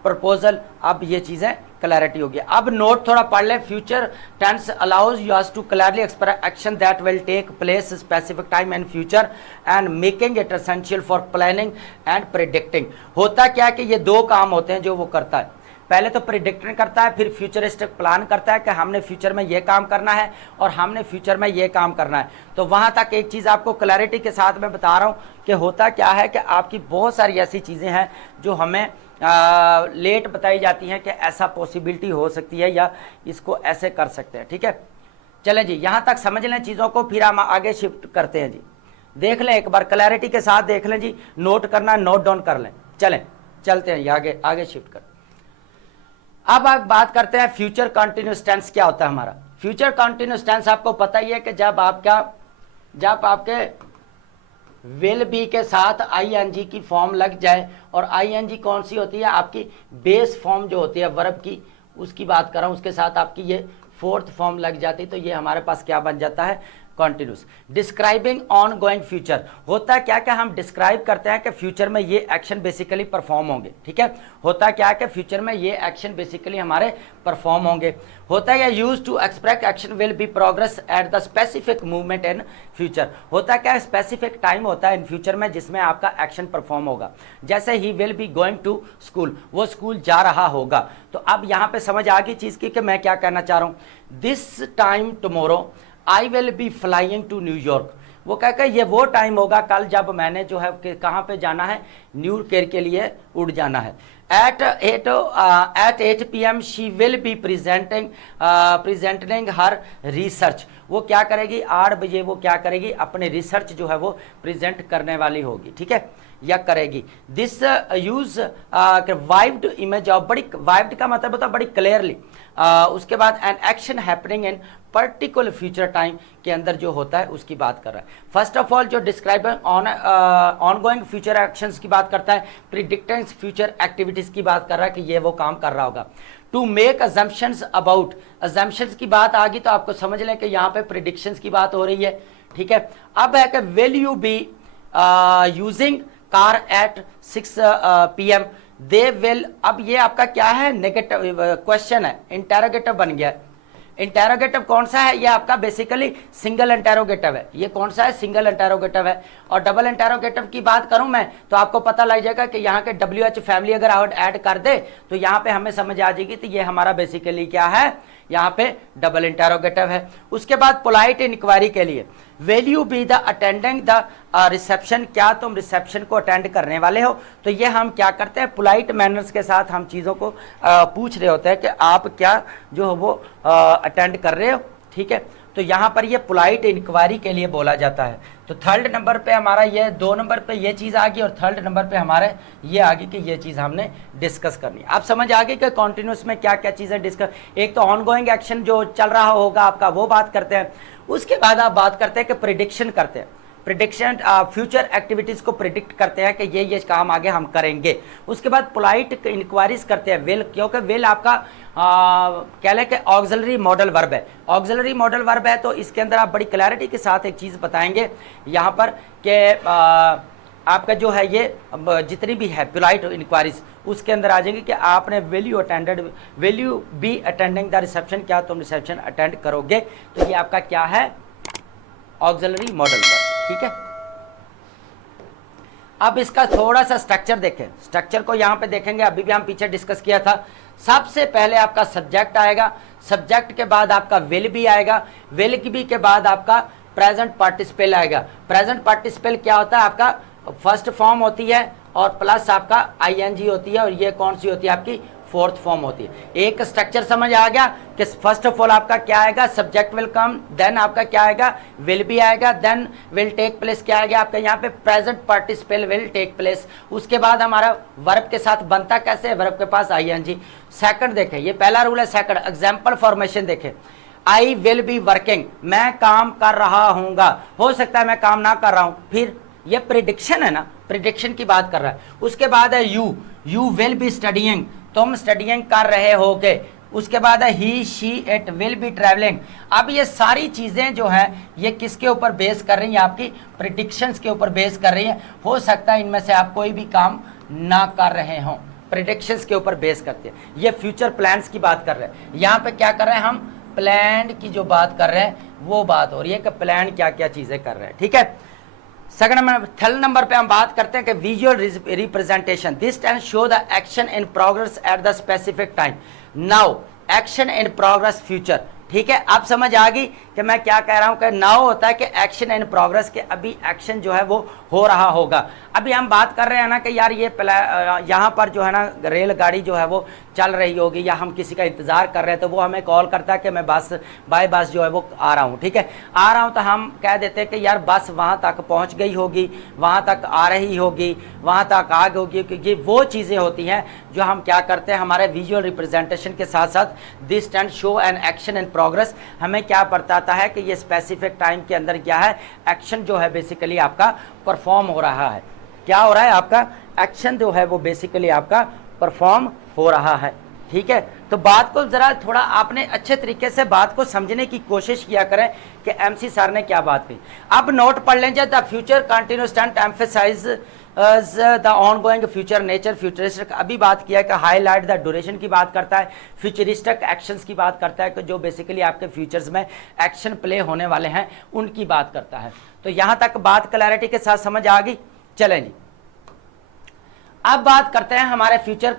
proposal, अब ये चीजें क्लैरिटी होगी। अब नोट थोड़ा पढ़ ले, future tense allows you to clearly express action that will take place specific time and future and making it essential for planning and predicting. होता क्या है कि ये दो काम होते हैं जो वो करता है, पहले तो प्रिडिक्शन करता है, फिर फ्यूचरिस्टिक प्लान करता है कि हमने फ्यूचर में ये काम करना है और हमने फ्यूचर में ये काम करना है। तो वहां तक एक चीज़ आपको क्लैरिटी के साथ मैं बता रहा हूँ कि होता क्या है कि आपकी बहुत सारी ऐसी चीज़ें हैं जो हमें लेट बताई जाती हैं कि ऐसा पॉसिबिलिटी हो सकती है या इसको ऐसे कर सकते हैं, ठीक है। चलें जी, यहाँ तक समझ लें चीज़ों को, फिर हम आगे शिफ्ट करते हैं जी। देख लें एक बार क्लैरिटी के साथ, देख लें जी, नोट करना नोट डाउन कर लें। चलें चलते हैं आगे, आगे शिफ्ट कर। अब आप बात करते हैं फ्यूचर कंटिन्यूअस टेंस क्या होता है हमारा। फ्यूचर कंटिन्यूअस टेंस आपको पता ही है कि जब आपके विल बी के साथ आईएनजी की फॉर्म लग जाए, और आईएनजी कौन सी होती है, आपकी बेस फॉर्म जो होती है वर्ब की, उसकी बात कर रहा हूं, उसके साथ आपकी ये फोर्थ फॉर्म लग जाती, तो ये हमारे पास क्या बन जाता है, continuous. Describing on going future, होता है क्या क्या हम डिस्क्राइब करते हैं कि फ्यूचर में ये एक्शन बेसिकली परफॉर्म होंगे, ठीक है। होता क्या है कि फ्यूचर में ये एक्शन बेसिकली हमारे परफॉर्म होंगे। होता है use to express action will be progress at the specific movement in future. होता क्या है, स्पेसिफिक टाइम होता है इन फ्यूचर में जिसमें आपका एक्शन परफॉर्म होगा। जैसे ही will be going to school, वो स्कूल जा रहा होगा। तो अब यहाँ पे समझ आ गई चीज़ की कि मैं क्या कहना चाह रहा हूँ। This time tomorrow I will be flying to New York, वो कहकर ये वो टाइम होगा कल जब मैंने जो है कि कहाँ पे जाना है, न्यूयॉर्क के लिए उड़ जाना है। At 8 PM she will be presenting her research, वो क्या करेगी, 8 बजे वो क्या करेगी, अपने रिसर्च जो है वो प्रेजेंट करने वाली होगी, ठीक है, या करेगी। दिस यूज वाइव्ड इमेज ऑफ, बड़ी वाइव्ड का मतलब होता है बड़ी क्लियरली। उसके बाद an action happening in particular future time के अंदर जो होता है उसकी बात कर रहा है। फर्स्ट ऑफ ऑल जो describe on going future actions की बात करता है, प्रिडिक्टिंग फ्यूचर एक्टिविटीज की बात कर रहा है कि ये वो काम कर रहा होगा। To make assumptions about, assumptions की बात आ गई तो आपको समझ लें कि यहाँ पे प्रिडिक्शंस की बात हो रही है, ठीक है। अब है कि will you be using car eight 6 PM, they will, अब ये आपका क्या है, नेगेटिव क्वेश्चन है, इंटेरोगेटिव बन गया है। इंटेरोगेटिव कौन सा है, ये आपका बेसिकली सिंगल इंटेरोगेटिव है। ये कौन सा है, सिंगल इंटेरोगेटिव है। और डबल इंटेरोगेटिव की बात करूं मैं तो आपको पता लग जाएगा कि यहाँ के WH फैमिली अगर आउट ऐड कर दे तो यहाँ पे हमें समझ आ जाएगी तो ये हमारा बेसिकली क्या है, यहाँ पे डबल इंटेरोगेटिव है। उसके बाद पोलाइट इंक्वायरी के लिए will you be the attending the reception, क्या तुम रिसेप्शन को अटेंड करने वाले हो। तो ये हम क्या करते हैं, पोलाइट मैनर्स के साथ हम चीज़ों को पूछ रहे होते हैं कि आप क्या जो है वो अटेंड कर रहे हो, ठीक है। तो यहाँ पर ये पोलाइट इंक्वायरी के लिए बोला जाता है। तो थर्ड नंबर पे हमारा ये, 2 नंबर पे ये चीज़ आ गई और थर्ड नंबर पे हमारे ये आ गई कि ये चीज़ हमने डिस्कस करनी है। आप समझ आ गई कि कॉन्टिन्यूस में क्या क्या चीज़ें डिस्कस, एक तो ऑनगोइंग एक्शन जो चल रहा होगा आपका वो बात करते हैं। उसके बाद आप बात करते हैं कि प्रिडिक्शन करते हैं, प्रिडिक्शन फ्यूचर एक्टिविटीज को प्रिडिक्ट करते हैं कि ये काम आगे हम करेंगे। उसके बाद पोलाइट इंक्वायरीज करते हैं विल, क्योंकि विल आपका कह लें कि ऑक्सिलरी मॉडल वर्ब है। ऑक्सिलरी मॉडल वर्ब है तो इसके अंदर आप बड़ी क्लैरिटी के साथ एक चीज़ बताएंगे यहाँ पर कि आपका जो है ये जितनी भी है पोलाइट इंक्वायरीज उसके अंदर आ जाएंगे कि आपने will you be attending the reception, क्या तुम रिसेप्शन अटेंड करोगे। तो ये आपका क्या है, ऑक्सिलरी मॉडल वर्ब, ठीक है। अब इसका थोड़ा सा स्ट्रक्चर देखें, स्ट्रक्चर को यहाँ पे देखेंगे, अभी भी हम पीछे डिस्कस किया था। सबसे पहले आपका सब्जेक्ट आएगा, सब्जेक्ट के बाद आपका विल बी आएगा, विल बी के बाद आपका प्रेजेंट पार्टिसिपल आएगा। प्रेजेंट पार्टिसिपल क्या होता है, आपका फर्स्ट फॉर्म होती है और प्लस आपका आईएनजी होती है, और ये कौन सी होती है, आपकी फोर्थ फॉर्म होती है। एक स्ट्रक्चर समझ आ गया कि फर्स्ट ऑफ ऑल आपका क्या आएगा, सब्जेक्ट विल कम, देन आपका क्या आएगा, विल बी आएगा, देन विल टेक प्लेस क्या आएगा आपका यहाँ पे, present participle will take place. उसके बाद हमारा वर्ब के साथ बनता कैसे है, वर्ब के पास आईएनजी। सेकंड देखें, ये पहला रूल है। सेकंड एग्जाम्पल फॉर्मेशन देखें, आई विल बी वर्किंग, मैं काम कर रहा हूँगा, हो सकता है मैं काम ना कर रहा हूँ, फिर ये प्रिडिक्शन है ना, प्रिडिक्शन की बात कर रहा है। उसके बाद है यू विल बी स्टडीइंग, तुम स्टडीइंग कर रहे होगे। उसके बाद है he she it will be travelling. अब ये सारी चीजें जो है ये किसके ऊपर बेस कर रही हैं, आपकी प्रिडिक्शंस के ऊपर बेस कर रही हैं। हो सकता है इनमें से आप कोई भी काम ना कर रहे हों, प्रिडिक्शंस के ऊपर बेस करते हैं। ये फ्यूचर प्लान्स की बात कर रहे हैं, यहाँ पे क्या कर रहे हैं हम, प्लान की जो बात कर रहे हैं वो बात हो रही है कि प्लान क्या क्या चीजें कर रहे हैं, ठीक है। सेकंड नंबर, थर्ड नंबर पे हम बात करते हैं कि visual representation, this tense show the action in progress at the specific time. Now action in progress future, ठीक है। आप समझ आ गई कि मैं क्या कह रहा हूं कि नाउ होता है कि एक्शन इन प्रोग्रेस, के अभी एक्शन जो है वो हो रहा होगा। अभी हम बात कर रहे हैं ना कि यार ये यहाँ पर जो है ना रेलगाड़ी जो है वो चल रही होगी, या हम किसी का इंतजार कर रहे हैं, तो वो हमें कॉल करता है कि मैं बस बाय बस जो है वो आ रहा हूँ, ठीक है, आ रहा हूँ। तो हम कह देते हैं कि यार बस वहाँ तक पहुँच गई होगी, वहाँ तक आ रही होगी, वहाँ तक आ गई होगी, क्योंकि ये वो चीज़ें होती हैं जो हम क्या करते हैं, हमारे विजुअल रिप्रेजेंटेशन के साथ साथ this tense show an action in progress, हमें क्या बताता है कि ये स्पेसिफिक टाइम के अंदर क्या है, एक्शन जो है बेसिकली आपका परफॉर्म हो रहा है। क्या हो रहा है, आपका एक्शन जो है वो बेसिकली आपका परफॉर्म हो रहा है, ठीक है। तो बात को जरा थोड़ा आपने अच्छे तरीके से बात को समझने की कोशिश किया करें कि एमसी सर ने क्या बात की। अब नोट पढ़ लेंगे, the future continuous tense emphasize the ongoing future nature futuristic, अभी बात किया कि हाईलाइट द ड्यूरेशन की बात करता है, फ्यूचरिस्टिक एक्शंस की बात करता है कि जो बेसिकली आपके फ्यूचर्स में एक्शन प्ले होने वाले हैं उनकी बात करता है। तो यहाँ तक बात क्लैरिटी के साथ समझ आ गई। चलें जी, अब बात करते हैं हमारे फ्यूचर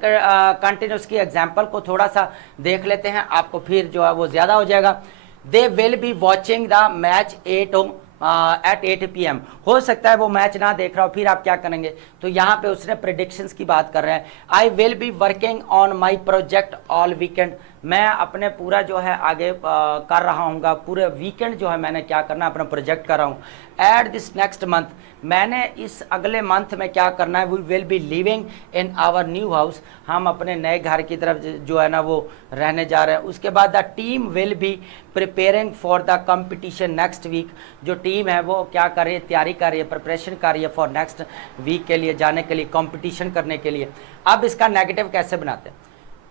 कंटिन्यूस की एग्जाम्पल को थोड़ा सा देख लेते हैं, आपको फिर जो है वो ज्यादा हो जाएगा। They will be watching the match at 8 PM, हो सकता है वो मैच ना देख रहा हो, फिर आप क्या करेंगे, तो यहाँ पे उसने प्रेडिक्शंस की बात कर रहे हैं। आई will be working on my project all weekend, मैं अपने पूरा जो है आगे कर रहा हूँ, पूरे वीकेंड जो है मैंने क्या करना, अपना प्रोजेक्ट कर रहा हूँ। एट दिस नेक्स्ट मंथ, मैंने इस अगले मंथ में क्या करना है, we will be living in our new house, हम अपने नए घर की तरफ जो है ना वो रहने जा रहे हैं। उसके बाद the team will be preparing for the competition next week, जो टीम है वो क्या कर रही है, तैयारी कर रही है, प्रिपरेशन कर रही है फॉर नेक्स्ट वीक के लिए, जाने के लिए, कंपटीशन करने के लिए। अब इसका नेगेटिव कैसे बनाते हैं,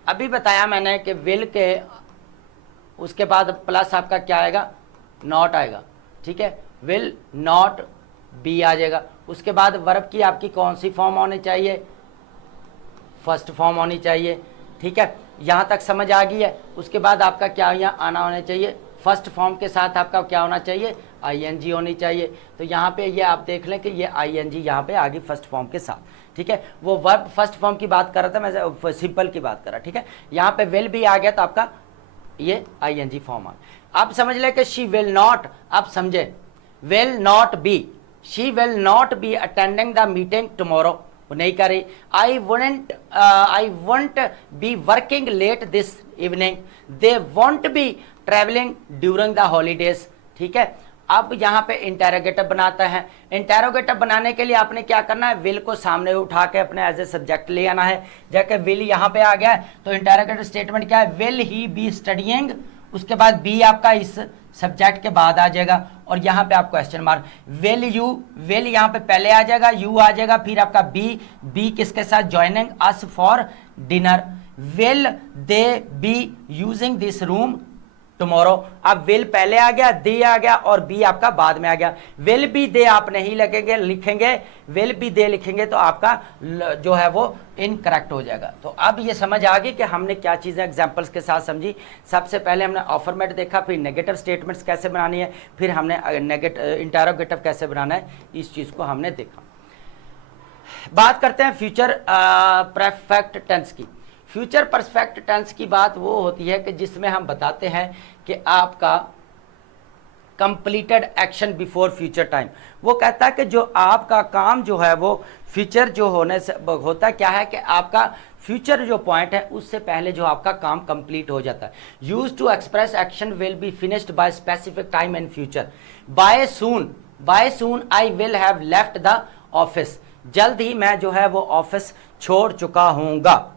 अभी बताया मैंने कि विल के उसके बाद प्लस आपका क्या आएगा, नॉट आएगा, ठीक है, विल नॉट बी आ जाएगा। उसके बाद वर्ब की आपकी कौन सी फॉर्म होनी चाहिए, फर्स्ट फॉर्म होनी चाहिए, ठीक है, यहाँ तक समझ आ गई है। उसके बाद आपका क्या यहाँ आना होना चाहिए, फर्स्ट फॉर्म के साथ आपका क्या होना चाहिए, आईएनजी होनी चाहिए। तो यहाँ पे ये आप देख लें कि ये आईएनजी यहाँ पे आ गई फर्स्ट फॉर्म के साथ, ठीक है। वो वर्ब फर्स्ट फॉर्म की बात कर रहा था, मैं सिंपल की बात कर रहा, ठीक है। यहाँ पे विल भी आ गया तो आपका ये आईएनजी फॉर्म आ गया। आप समझ लें कि शी विल नॉट, आप समझे, will not be, she will not be attending the meeting tomorrow, वो नहीं करी। I won't be working let this evening, they won't be travelling during the holidays, ठीक है। अब यहाँ पे इंटेरोगेटिव बनाता है, इंटेरोगेटिव बनाने के लिए आपने क्या करना है, विल को सामने उठा के अपने एज ए सब्जेक्ट ले आना है। जाके विल यहाँ पे आ गया है तो इंटेरोगेटिव स्टेटमेंट क्या है, विल ही बी स्टडीइंग, उसके बाद बी आपका इस सब्जेक्ट के बाद आ जाएगा, और यहाँ पे आप question mark, will you, will यहाँ पे पहले आ जाएगा, यू आ जाएगा, फिर आपका बी किसके साथ, joining us for dinner, will they be using this room, tomorrow. अब विल पहले आ गया, दे आ गया और बी आपका बाद में आ गया। विल बी दे आप नहीं लगेंगे लिखेंगे, विल बी दे लिखेंगे तो आपका जो है वो इनकरेक्ट हो जाएगा। तो अब ये समझ आ गई कि हमने क्या चीज़ें एग्जांपल्स के साथ समझी। सबसे पहले हमने ऑफर्मेट देखा, फिर नेगेटिव स्टेटमेंट्स कैसे बनानी है, फिर हमने इंटरोगेटिव कैसे बनाना है, इस चीज़ को हमने देखा। बात करते हैं फ्यूचर परफेक्ट टेंस की। फ्यूचर परफेक्ट टेंस की बात वो होती है कि जिसमें हम बताते हैं कि आपका completed action before future time. वो कहता है कि जो आपका काम जो है वो फ्यूचर जो होने से होता क्या है कि आपका फ्यूचर जो पॉइंट है उससे पहले जो आपका काम कंप्लीट हो जाता है। Use to express action will be finished by specific time in future. By soon I will have left the office. जल्द ही मैं जो है वो ऑफिस छोड़ चुका हूँगा।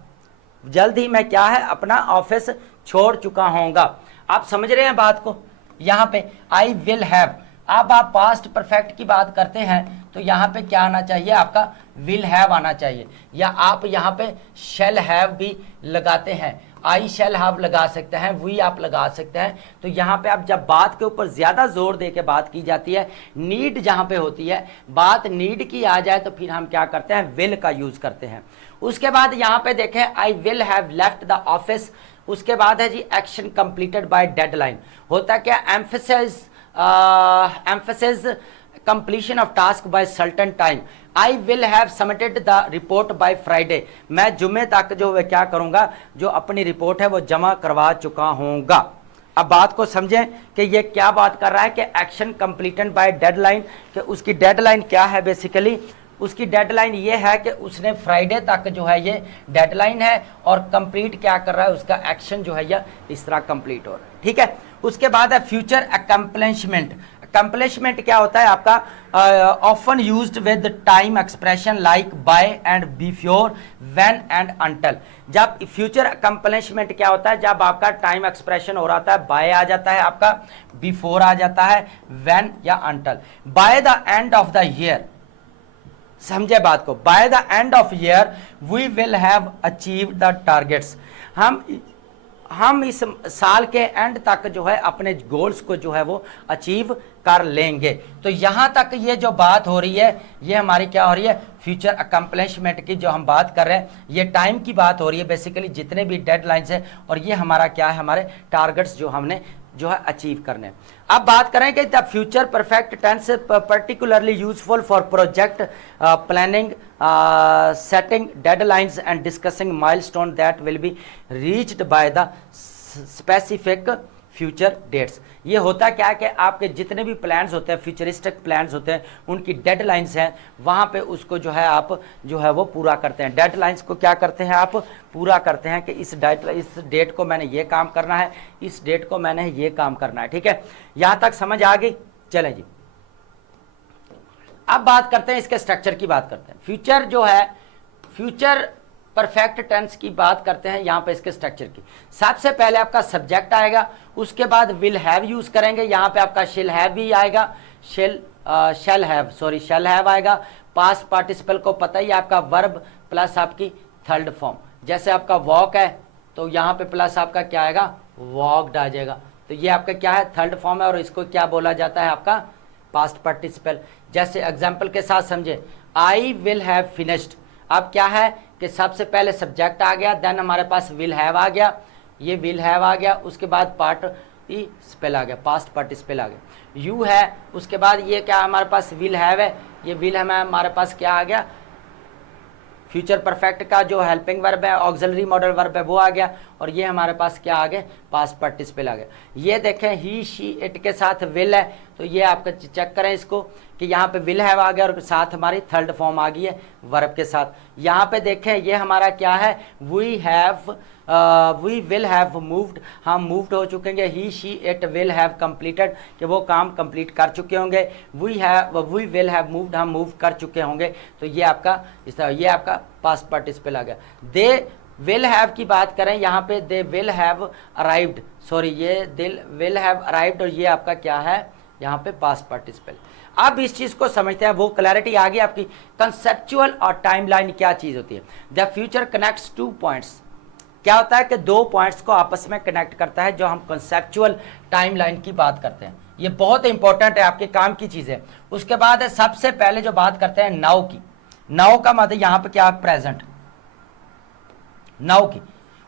जल्द ही मैं क्या है अपना ऑफिस छोड़ चुका हूँगा। आप समझ रहे हैं बात को। यहाँ पे आई विल हैव, अब आप पास्ट परफेक्ट की बात करते हैं तो यहाँ पे क्या आना चाहिए, आपका विल हैव आना चाहिए, या आप यहाँ पे शैल हैव भी लगाते हैं, आई शैल हैव लगा सकते हैं, वी आप लगा सकते हैं। तो यहाँ पे आप जब बात के ऊपर ज़्यादा जोर दे के बात की जाती है, नीड जहाँ पे होती है, बात नीड की आ जाए तो फिर हम क्या करते हैं, विल का यूज़ करते हैं। उसके बाद यहाँ पे देखें आई will have left the office. उसके बाद है जी एक्शन कंप्लीटेड बाय डेडलाइन। होता क्या, emphasis completion of task by certain time. I will have submitted the report by Friday. मैं जुम्मे तक जो क्या करूंगा, जो अपनी रिपोर्ट है वो जमा करवा चुका हूँगा। अब बात को समझें कि ये क्या बात कर रहा है कि एक्शन कंप्लीटेड बाय डेडलाइन, कि उसकी डेडलाइन क्या है। बेसिकली उसकी डेडलाइन ये है कि उसने फ्राइडे तक जो है ये डेडलाइन है और कंप्लीट क्या कर रहा है, उसका एक्शन जो है ये इस तरह कंप्लीट हो रहा है। ठीक है। उसके बाद है फ्यूचर अकम्प्लिशमेंट। अकम्प्लिशमेंट क्या होता है आपका, often used with time expression like by and before, when and until. जब फ्यूचर अकम्प्लिशमेंट क्या होता है, जब आपका टाइम एक्सप्रेशन हो रहा है, बाय आ जाता है, आपका बिफोर आ जाता है, व्हेन या until. By the end of the year, समझे बात को, by the end of year we will have achieve the targets. हम इस साल के एंड तक जो है अपने गोल्स को जो है वो अचीव कर लेंगे। तो यहां तक ये जो बात हो रही है ये हमारी क्या हो रही है, फ्यूचर अकम्प्लिशमेंट की जो हम बात कर रहे हैं, ये टाइम की बात हो रही है बेसिकली, जितने भी डेडलाइंस है, और ये हमारा क्या है, हमारे टारगेट्स जो हमने जो है अचीव करने। अब बात करें कि the future perfect tense particularly useful for project planning, setting deadlines and discussing milestone that will be reached by the specific future dates. ये होता क्या है कि आपके जितने भी प्लान्स होते हैं, फ्यूचरिस्टिक प्लान्स होते हैं, उनकी डेडलाइंस हैं, वहाँ पे उसको जो है आप जो है वो पूरा करते हैं। डेडलाइंस को क्या करते हैं, आप पूरा करते हैं कि इस डेट को मैंने ये काम करना है, इस डेट को मैंने ये काम करना है। ठीक है, यहाँ तक समझ आ गई। चलें जी, अब बात करते हैं इसके स्ट्रक्चर की बात करते हैं। फ्यूचर जो है, फ्यूचर परफेक्ट टेंस की बात करते हैं यहाँ पे इसके स्ट्रक्चर की। सबसे पहले आपका सब्जेक्ट आएगा, उसके बाद विल हैव यूज करेंगे, यहाँ पे आपका शेल हैव भी आएगा, शेल हैव आएगा। पास्ट पार्टिसिपल को पता ही आपका वर्ब प्लस आपकी थर्ड फॉर्म। जैसे आपका वॉक है तो यहाँ पे प्लस आपका क्या आएगा, वॉकड आ जाएगा। तो ये आपका क्या है, थर्ड फॉर्म है, और इसको क्या बोला जाता है, आपका पास्ट पार्टिसिपल। जैसे एग्जाम्पल के साथ समझे, आई विल हैव फिनिश्ड। अब क्या है कि सबसे पहले सब्जेक्ट आ गया, देन हमारे पास विल हैव आ गया, ये विल हैव आ गया, उसके बाद पार्टिसिपल आ गया, पास्ट पार्टिसिपल आ गया। यू है, उसके बाद ये क्या हमारे पास विल हैव है, ये विल है हमारे पास क्या आ गया, फ्यूचर परफेक्ट का जो हेल्पिंग वर्ब है, ऑक्सिलरी मॉडल वर्ब है, वो आ गया, और ये हमारे पास क्या आ गया, पास्ट पार्टिसिपल आ गया। ये देखें ही शी इट के साथ विल है, तो ये आपका चेक करें इसको कि यहाँ पे विल हैव आ गया और साथ हमारी थर्ड फॉर्म आ गई है वर्ब के साथ। यहाँ पे देखें ये हमारा क्या है, वी विल हैव मूव्ड, हम मूव्ड हो चुकेंगे। He she it will have completed, कि वो काम कंप्लीट कर चुके होंगे। वी विल हैव मूव्ड, हम मूव कर चुके होंगे। तो ये आपका इस तरह, ये आपका पास्ट पार्टिसिपल आ गया। दे विल हैव की बात करें, यहाँ पे दे विल हैव अराइव्ड, सॉरी ये दिल विल हैव अराइव्ड, और ये आपका क्या है यहाँ पे पास्ट पार्टिसिपल। अब इस चीज को समझते हैं, वो क्लैरिटी आ गई आपकी। कंसेप्चुअल और टाइमलाइन क्या चीज होती है। The future connects two points, क्या होता है कि दो पॉइंट्स को आपस में कनेक्ट करता है, जो हम कंसेप्चुअल टाइमलाइन की बात करते हैं। ये बहुत इंपॉर्टेंट है, आपके काम की चीज़ है। उसके बाद है सबसे पहले जो बात करते हैं नाउ की। नाउ का मतलब यहाँ पे क्या, प्रेजेंट, नाउ की।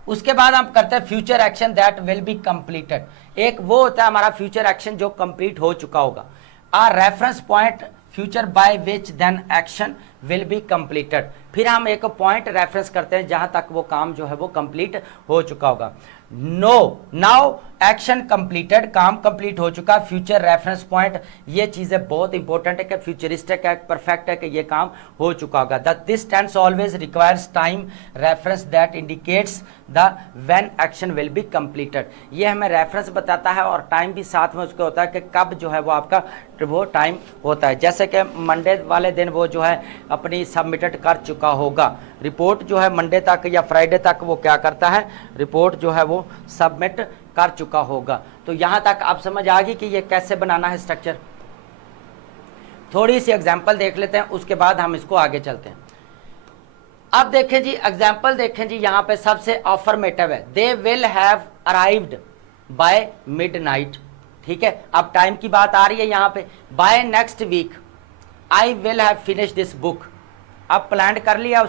उसके बाद हम करते हैं future action that will be completed. एक वो होता है हमारा फ्यूचर एक्शन जो कंप्लीट हो चुका होगा। A reference point future by which then action will be completed. फिर हम एक पॉइंट रेफरेंस करते हैं जहां तक वो काम जो है वो कंप्लीट हो चुका होगा। नो नाउ एक्शन कंप्लीटेड, काम कंप्लीट हो चुका। फ्यूचर रेफरेंस पॉइंट, ये चीजें बहुत इंपॉर्टेंट है कि फ्यूचरिस्टिक है, परफेक्ट है कि ये काम हो चुका होगा। This tense always requires time reference that indicates the when action will be completed. ये हमें रेफरेंस बताता है और टाइम भी साथ में उसके होता है कि कब जो है वो आपका वो टाइम होता है। जैसे कि मंडे वाले दिन वो जो है अपनी सबमिटेड कर चुका होगा रिपोर्ट, जो है मंडे तक या फ्राइडे तक वो क्या करता है, रिपोर्ट जो है वो सबमिट कर चुका होगा। तो यहां तक आप समझ आ गई कि ये कैसे बनाना है स्ट्रक्चर। थोड़ी सी एग्जांपल देख लेते हैं, उसके बाद हम इसको आगे चलते हैं। अब देखें जी एग्जांपल देखें जी, यहां पे सबसे अफर्मेटिव है, they will have arrived by midnight. ठीक है, अब टाइम की बात आ रही है यहां पे। By next week I will have finish this book. अब प्लान कर लिया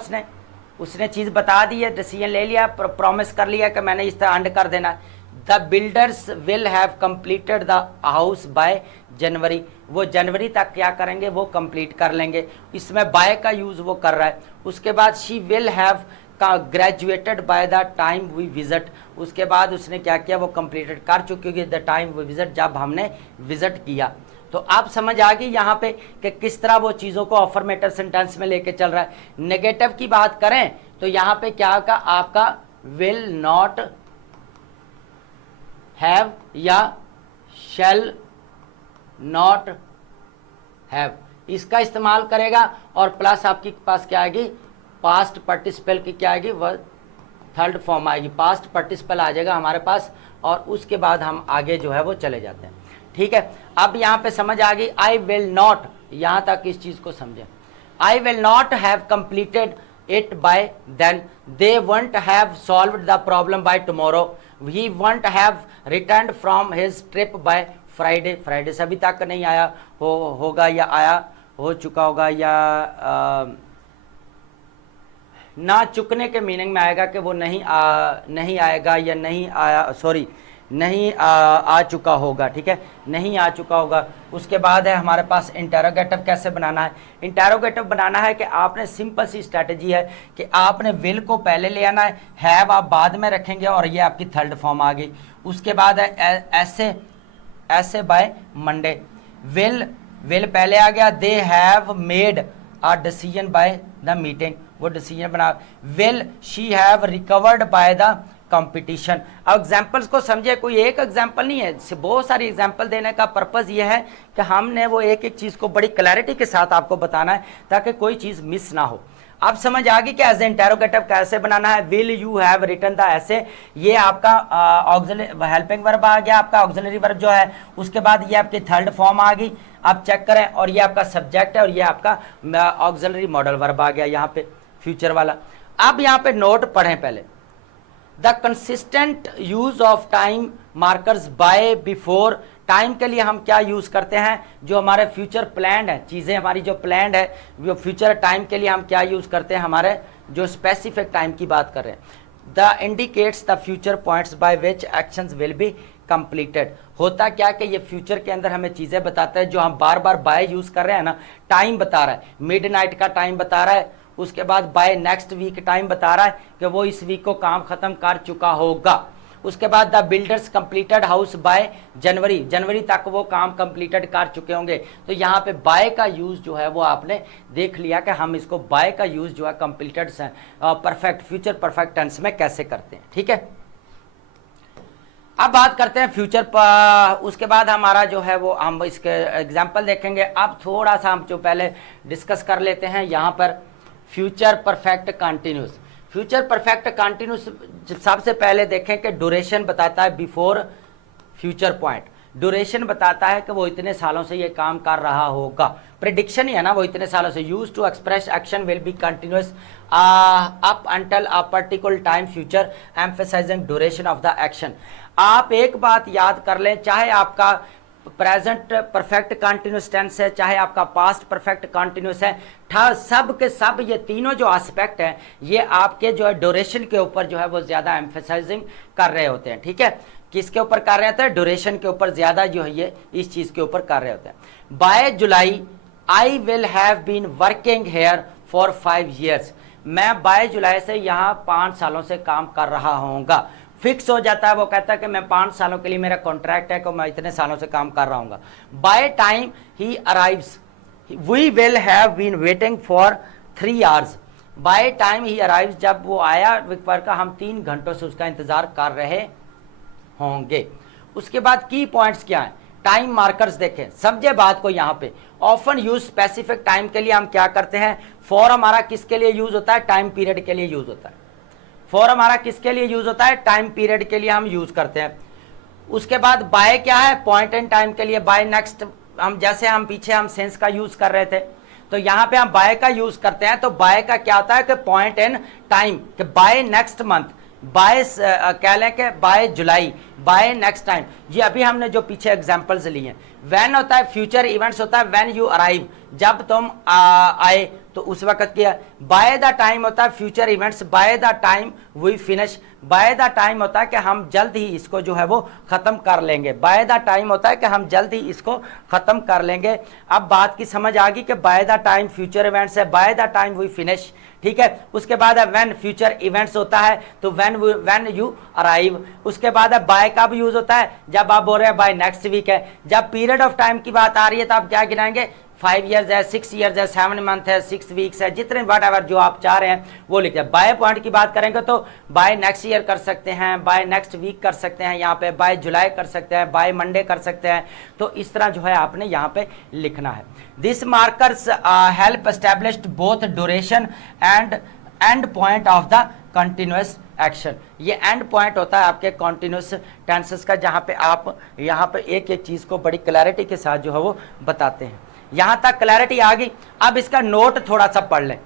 उसने चीज बता दी है, डिसीजन ले लिया, प्रॉमिस कर लिया कि मैंने इस तरह एंड कर देना है। The builders will have completed the house by जनवरी। वो जनवरी तक क्या करेंगे, वो कंप्लीट कर लेंगे। इसमें बाय का यूज वो कर रहा है। उसके बाद she will have graduated by the time we visit. उसके बाद उसने क्या किया, वो कंप्लीटेड कर चुकी होगी द टाइम वी विजिट, जब हमने विजिट किया। तो आप समझ आ गई यहाँ पे कि किस तरह वो चीज़ों को अफर्मेटिव सेंटेंस में लेके चल रहा है। नेगेटिव की बात करें तो यहाँ पे क्या का आपका विल नॉट हैव या शैल नॉट हैव, इसका इस्तेमाल करेगा। और प्लस आपके पास क्या आएगी, पास्ट पार्टिसिपल की क्या आएगी, वह थर्ड फॉर्म आएगी, पास्ट पार्टिसिपल आ जाएगा हमारे पास। और उसके बाद हम आगे जो है वो चले जाते हैं। ठीक है, अब यहाँ पे समझ आ गई। आई विल नॉट, यहाँ तक इस चीज को समझे। I will not have completed it by then, they won't have solved the problem by tomorrow, he won't have returned from his trip by Friday. Friday से अभी तक नहीं आया होगा या आया हो चुका होगा, या ना चुकने के मीनिंग में आएगा कि वो नहीं आएगा या नहीं आया, सॉरी नहीं आ चुका होगा। ठीक है, नहीं आ चुका होगा। उसके बाद है हमारे पास इंटेरोगेटिव कैसे बनाना है। इंटेरोगेटिव बनाना है कि आपने सिंपल सी स्ट्रैटेजी है कि आपने विल को पहले ले आना है, हैव आप बाद में रखेंगे और ये आपकी थर्ड फॉर्म आ गई। उसके बाद है ऐसे बाय मंडे, विल पहले आ गया। They have made a decision by the meeting, वो डिसीजन बना। Will she have recovered by the competition. अब एग्जाम्पल्स को समझे, कोई एक एग्जाम्पल नहीं है, बहुत सारी एग्जाम्पल देने का पर्पज ये है कि हमने वो एक एक चीज को बड़ी क्लैरिटी के साथ आपको बताना है ताकि कोई चीज मिस ना हो। अब समझ आ गई कि एज इंटेरोगेटिव कैसे बनाना है। Will you have written the essay, ये आपका हेल्पिंग वर्ब आ गया, आपका ऑक्सिलरी वर्ब जो है। उसके बाद ये आपकी थर्ड फॉर्म आ गई, आप चेक करें। और ये आपका सब्जेक्ट है और ये आपका ऑक्सिलरी मॉडल वर्ब आ गया यहाँ पे फ्यूचर वाला। अब यहाँ पे नोट पढ़ें पहले। The consistent use of time markers by before, time के लिए हम क्या यूज करते हैं, जो हमारे फ्यूचर प्लान है, चीजें हमारी जो प्लान है वो फ्यूचर टाइम के लिए हम क्या यूज करते हैं, हमारे जो स्पेसिफिक टाइम की बात कर रहे हैं। The indicates the future points by which actions will be completed. होता क्या कि ये फ्यूचर के अंदर हमें चीजें बताता है जो हम बार बार बाय यूज कर रहे हैं ना। टाइम बता रहा है, मिडनाइट का टाइम बता रहा है। उसके बाद बाय नेक्स्ट वीक टाइम बता रहा है कि वो इस वीक को काम खत्म कर चुका होगा। उसके बाद the builders completed house by जनवरी तक वो काम कंप्लीटेड कर चुके होंगे। तो यहाँ पे बाय का यूज जो है वो आपने देख लिया कि हम इसको बाय का यूज जो है completed perfect future perfect tense में कैसे करते हैं। ठीक है, अब बात करते हैं फ्यूचर उसके बाद हमारा जो है वो हम इसके एग्जाम्पल देखेंगे। अब थोड़ा सा हम जो पहले डिस्कस कर लेते हैं यहाँ पर future perfect continuous. Future perfect continuous सबसे पहले देखें कि ड्यूरेशन बताता है बिफोर फ्यूचर पॉइंट। ड्यूरेशन बताता है कि वो इतने सालों से ये काम कर रहा होगा, प्रिडिक्शन ही है ना, वो इतने सालों से। Use to express action will be continuous up until a particular time future emphasizing duration of the action. आप एक बात याद कर लें, चाहे आपका प्रेजेंट परफेक्ट कंटिन्यूस टेंस है, चाहे आपका पास्ट परफेक्ट कंटिन्यूस है, सब के सब ये तीनों जो एस्पेक्ट हैं ये आपके जो है ड्यूरेशन के ऊपर जो है वो ज्यादा एम्फेसाइजिंग कर रहे होते हैं। ठीक है, किसके ऊपर कर रहे होते हैं? ड्यूरेशन के ऊपर ज्यादा जो है ये इस चीज के ऊपर कर रहे होते हैं। By July I will have been working here for 5 years। मैं बाय जुलाई से यहाँ 5 सालों से काम कर रहा होऊंगा। फिक्स हो जाता है, वो कहता है कि मैं 5 सालों के लिए मेरा कॉन्ट्रैक्ट है कि मैं इतने सालों से काम कर रहा हूँ। By time he arrives we will have been waiting for 3 hours। By time he arrives, जब वो आया विकपर का, हम 3 घंटों से उसका इंतजार कर रहे होंगे। उसके बाद की पॉइंट्स क्या है? टाइम मार्कर्स देखें, समझे बात को यहाँ पे। ऑफन यूज स्पेसिफिक टाइम के लिए हम क्या करते हैं? फॉर हमारा किसके लिए यूज होता है? टाइम पीरियड के लिए यूज होता है। फॉर हमारा किसके लिए यूज होता है? टाइम पीरियड के लिए हम यूज करते हैं। उसके बाद बाय क्या है? पॉइंट एंड टाइम के लिए। बाय नेक्स्ट, हम जैसे हम पीछे हम सेंस का यूज कर रहे थे, तो यहाँ पे हम बाय का यूज करते हैं। तो बाय का क्या होता है कि पॉइंट एंड टाइम, कि बाय नेक्स्ट मंथ, बाय कह लें कि बाय जुलाई, बाय नेक्स्ट टाइम। ये अभी हमने जो पीछे एग्जांपल्स लिए हैं। व्हेन होता है फ्यूचर इवेंट्स होता है व्हेन यू अराइव, जब तुम आए तो उस वक्त किया। बाय द टाइम होता है future events, by the time we finish, by the time होता है कि हम जल्द ही इसको जो है वो खत्म कर लेंगे। बाय द टाइम होता है कि हम जल्द ही इसको खत्म कर लेंगे। अब बात की समझ आ गई कि by the time future events है, by the time we finish. ठीक है, उसके बाद है व्हेन फ्यूचर इवेंट्स होता है तो व्हेन यू अराइव। उसके बाद है बाय कब यूज होता है? जब आप बोल रहे हैं बाय नेक्स्ट वीक है। जब पीरियड ऑफ टाइम की बात आ रही है तो आप क्या गिनाएंगे? 5 years है, 6 years है, 7 month है, 6 weeks है, जितने वट एवर जो आप चाह रहे हैं वो लिखिए। बाय पॉइंट की बात करेंगे तो बाय नेक्स्ट ईयर कर सकते हैं, बाय नेक्स्ट वीक कर सकते हैं, यहाँ पे बाय जुलाई कर सकते हैं, बाय मंडे कर सकते हैं। तो इस तरह जो है आपने यहाँ पे लिखना है। This markers help established both duration and and point of the continuous action. ये एंड पॉइंट होता है आपके कॉन्टिन्यूस टेंसेस का, जहाँ पे आप यहाँ पे एक एक चीज को बड़ी क्लैरिटी के साथ जो है वो बताते हैं। यहां तक क्लैरिटी आ गई। अब इसका नोट थोड़ा सा पढ़ लें।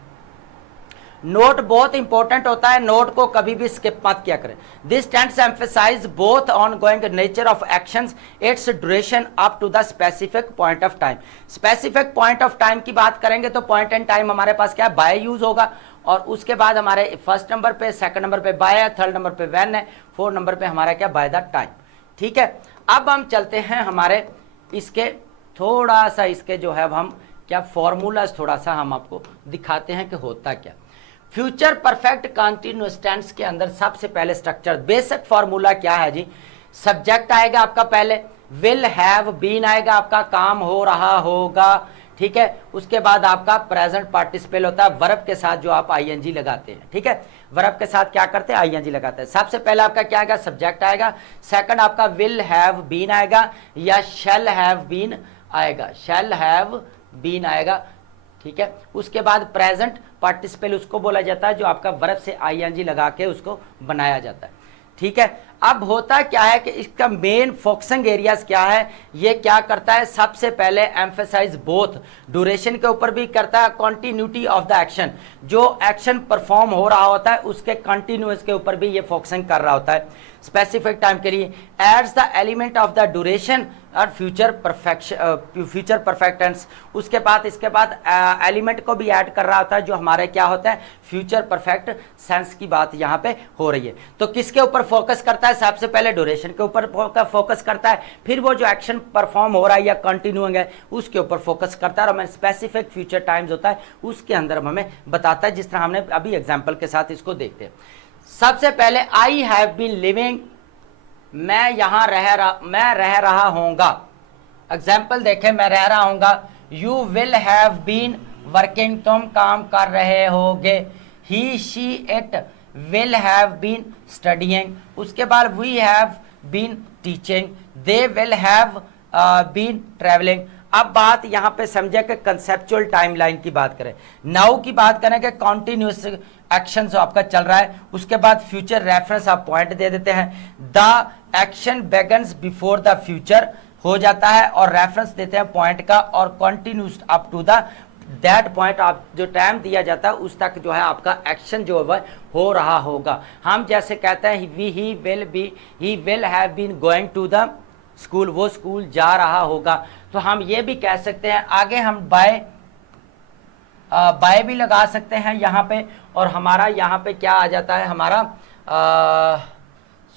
नोट बहुत इंपॉर्टेंट होता है, नोट को कभी भी स्किप मत किया करें। This tense emphasize both ongoing nature of actions, its duration up to the specific point of time. Specific point of time की बात करेंगे तो पॉइंट एंड टाइम हमारे पास क्या है? बाय यूज होगा, और उसके बाद हमारे फर्स्ट नंबर पे, सेकंड नंबर पे बाय है, थर्ड नंबर पे व्हेन है, फोर्थ नंबर पे हमारा क्या? Bye the time. ठीक है, अब हम चलते हैं हमारे इसके थोड़ा सा इसके जो है हम क्या फॉर्मूलाज थोड़ा सा हम आपको दिखाते हैं कि होता क्या। फ्यूचर परफेक्ट कंटीन्यूअस टेंस के अंदर सबसे पहले स्ट्रक्चर बेसिक फॉर्मूला क्या है जी? सब्जेक्ट आएगा आपका पहले, विल हैव बीन आएगा आपका, काम हो रहा होगा। ठीक है, उसके बाद आपका प्रेजेंट पार्टिसिपल होता है वर्ब के साथ जो आप आईएनजी लगाते हैं। ठीक है, वर्ब के साथ क्या करते हैं? आईएनजी लगाते हैं। सबसे पहले आपका क्या आएगा? सब्जेक्ट आएगा। सेकंड आपका विल हैव बीन आएगा या शैल हैव बीन आएगा, शैल हैव बीन आएगा। ठीक है, उसके बाद प्रेजेंट पार्टिसिपल उसको बोला जाता है जो आपका वर्ब से आईएनजी लगा के उसको बनाया जाता है। ठीक है, अब होता क्या है कि इसका मेन फोकसिंग एरियाज क्या है? ये क्या करता है? सबसे पहले एम्फेसाइज बोथ, ड्यूरेशन के ऊपर भी करता है, कंटिन्यूटी ऑफ द एक्शन, जो एक्शन परफॉर्म हो रहा होता है उसके कंटिन्यूअस के ऊपर भी ये फोकसिंग कर रहा होता है। स्पेसिफिक टाइम के लिए adds the element of the duration और फ्यूचर परफेक्ट टेंस। उसके बाद इसके बाद एलिमेंट को भी ऐड कर रहा होता है जो हमारे क्या होता है? फ्यूचर परफेक्ट सेंस की बात यहाँ पे हो रही है। तो किसके ऊपर फोकस करता है? सबसे पहले ड्यूरेशन के ऊपर फोकस करता है, फिर वो जो एक्शन परफॉर्म हो रहा है या कंटिन्यूइंग है उसके ऊपर फोकस करता है, और हमें स्पेसिफिक फ्यूचर टाइम्स होता है उसके अंदर हमें बताता है, जिस तरह हमने अभी एग्जाम्पल के साथ इसको देखते हैं। सबसे पहले आई हैव बीन लिविंग, मैं यहाँ रह रहा होऊंगा। एग्जाम्पल देखें, मैं रह रहा होऊंगा। You will have been working, तुम काम कर रहे होगे। He she it will have been studying. उसके बाद we have been teaching, they will have been travelling. अब बात यहाँ पे समझे कि कंसेप्चुअल टाइमलाइन की बात करें, नाउ की बात करें कि कॉन्टिन्यूस एक्शन जो आपका चल रहा है, उसके बाद फ्यूचर रेफरेंस आप पॉइंट दे देते हैं। The action begins before the future हो जाता है और रेफरेंस देते हैं पॉइंट का और continuous up to the that point, आप जो टाइम दिया जाता है उस तक जो है आपका एक्शन जो है हो रहा होगा। हम जैसे कहते हैं he will have been going to the school, वो स्कूल जा रहा होगा। तो हम ये भी कह सकते हैं, आगे हम बाय भी लगा सकते हैं यहाँ पे, और हमारा यहाँ पे क्या आ जाता है, हमारा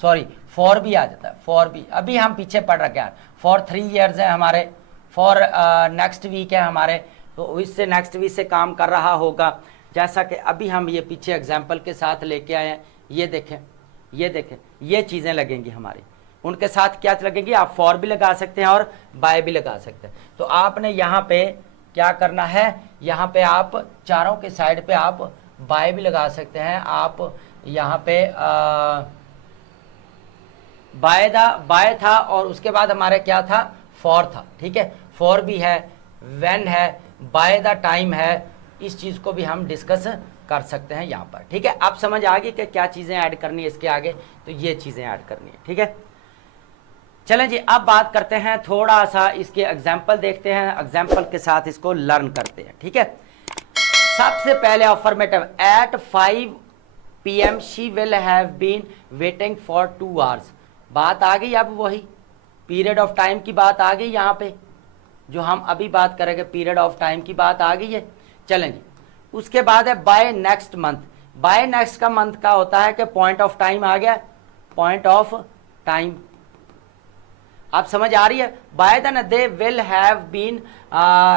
फॉर भी आ जाता है। फॉर भी अभी हम पीछे पढ़ रखे हैं, फॉर 3 ईयर्स है हमारे, फॉर नेक्स्ट वीक है हमारे, तो इससे नेक्स्ट वीक से काम कर रहा होगा। जैसा कि अभी हम ये पीछे एग्जाम्पल के साथ लेके आए हैं, ये देखें ये चीज़ें लगेंगी हमारी, उनके साथ क्या लगेंगी, आप फॉर भी लगा सकते हैं और बाय भी लगा सकते हैं। तो आपने यहाँ पे क्या करना है, यहाँ पे आप चारों के साइड पे आप बाय भी लगा सकते हैं। आप यहाँ पे बाय था और उसके बाद हमारे क्या था, फॉर था, ठीक है, फॉर भी है, व्हेन है, बाय द टाइम है, इस चीज़ को भी हम डिस्कस कर सकते हैं यहाँ पर, ठीक है। आप समझ आ गई कि क्या चीज़ें ऐड करनी है इसके आगे, तो ये चीज़ें ऐड करनी है, ठीक है। चलें जी, अब बात करते हैं, थोड़ा सा इसके एग्जाम्पल देखते हैं, एग्जाम्पल के साथ इसको लर्न करते हैं, ठीक है। सबसे पहले affirmative, at 5 PM she will have been waiting for 2 hours। बात आ गई, अब वही पीरियड ऑफ टाइम की बात आ गई यहाँ पे, जो हम अभी बात करेंगे पीरियड ऑफ टाइम की बात आ गई है। चलें जी, उसके बाद है by next month. By next का मंथ का होता है कि पॉइंट ऑफ टाइम आ गया, पॉइंट ऑफ टाइम, आप समझ आ रही है। By the they will have been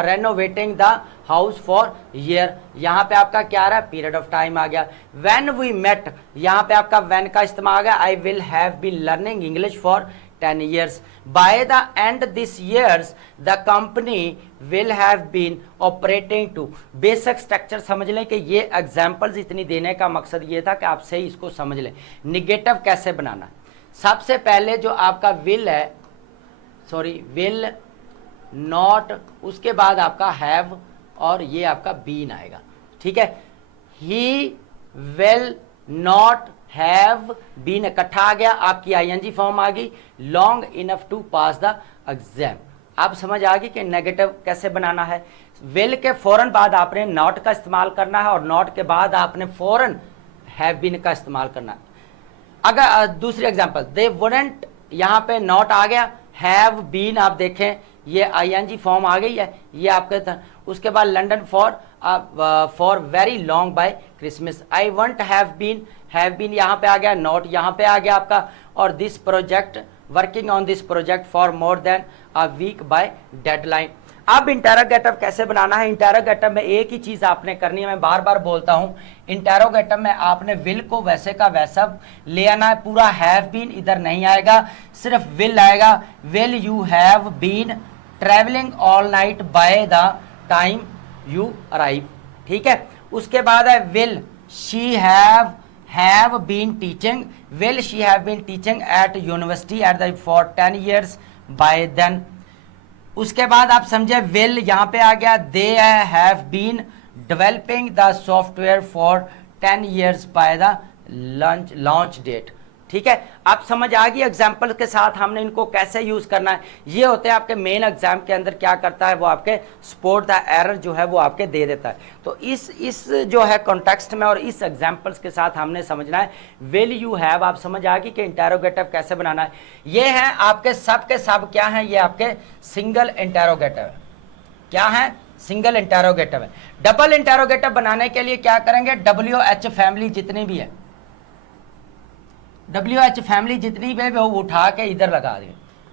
renovating the house for year, यहाँ पे आपका क्या रहा है, पीरियड ऑफ टाइम आ गया। व्हेन वी मेट, यहाँ पे आपका व्हेन का इस्तेमाल आ गया। I will have been learning English for 10 years। By the end this years the company will have been operating to. Basic structure समझ लें कि ये एग्जाम्पल्स इतनी देने का मकसद ये था कि आप सही इसको समझ लें। निगेटिव कैसे बनाना है, सबसे पहले जो आपका विल है, विल नॉट, उसके बाद आपका हैव और ये आपका बीन आएगा, ठीक है। He will not have been इकट्ठा आ गया, आपकी आईएनजी फॉर्म आ गई, long enough to pass the exam. आप समझ आ गई कि नेगेटिव कैसे बनाना है। विल के फौरन बाद आपने नॉट का इस्तेमाल करना है और नॉट के बाद आपने फौरन हैव बीन का इस्तेमाल करना है। अगर दूसरी एग्जांपल, दे वुडंट, यहाँ पे नॉट आ गया, हैव बीन आप देखें ये आईएनजी फॉर्म आ गई है, ये आपके। उसके बाद London for very long by Christmas. I won't have been यहाँ पे आ गया, नॉट यहाँ पे आ गया आपका। और this project, working on this project for more than a week by deadline. अब इंटेरोगेटिव कैसे बनाना है, इंटेरोगेटिव में एक ही चीज आपने करनी है, मैं बार बार बोलता हूं, इंटेरोगेटिव में आपने विल को वैसे का वैसा ले आना है, पूरा हैव बीन इधर नहीं आएगा, सिर्फ विल आएगा। Will you have been travelling all night by the time you arrive, ठीक है। उसके बाद है will she have been teaching, will she have been teaching at university at the for 10 years by then. उसके बाद आप समझे विल यहाँ पे आ गया, they have been developing the software for 10 years by the launch date, ठीक है। आप समझ आ गई एग्जाम्पल के साथ हमने इनको कैसे यूज करना है। ये होते हैं आपके मेन एग्जाम के अंदर, क्या करता है वो आपके स्पॉट द एरर जो है वो आपके दे देता है। तो इस जो है कॉन्टेक्स्ट में और इस एग्जाम्पल्स के साथ हमने समझना है विल यू हैव। आप समझ आ गई कि इंटेरोगेटिव कैसे बनाना है। ये है आपके सब के सब क्या है, ये आपके सिंगल इंटेरोगेटिव है। क्या है, सिंगल इंटेरोगेटिव है। डबल इंटेरोगेटिव बनाने के लिए क्या करेंगे, WH फैमिली जितनी भी है, WH फैमिली जितनी भी है वो उठा के इधर लगा दें।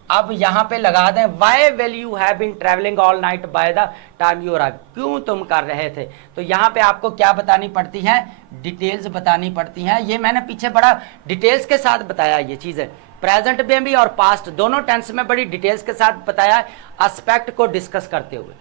अब यहाँ पे लगा दें why will you have been travelling all night by the time you arrive, क्यों तुम कर रहे थे। तो यहाँ पे आपको क्या बतानी पड़ती है, डिटेल्स बतानी पड़ती हैं। ये मैंने पीछे बड़ा डिटेल्स के साथ बताया, ये चीज़ें प्रेजेंट में भी और पास्ट दोनों टेंस में बड़ी डिटेल्स के साथ बताया, एस्पेक्ट को डिस्कस करते हुए।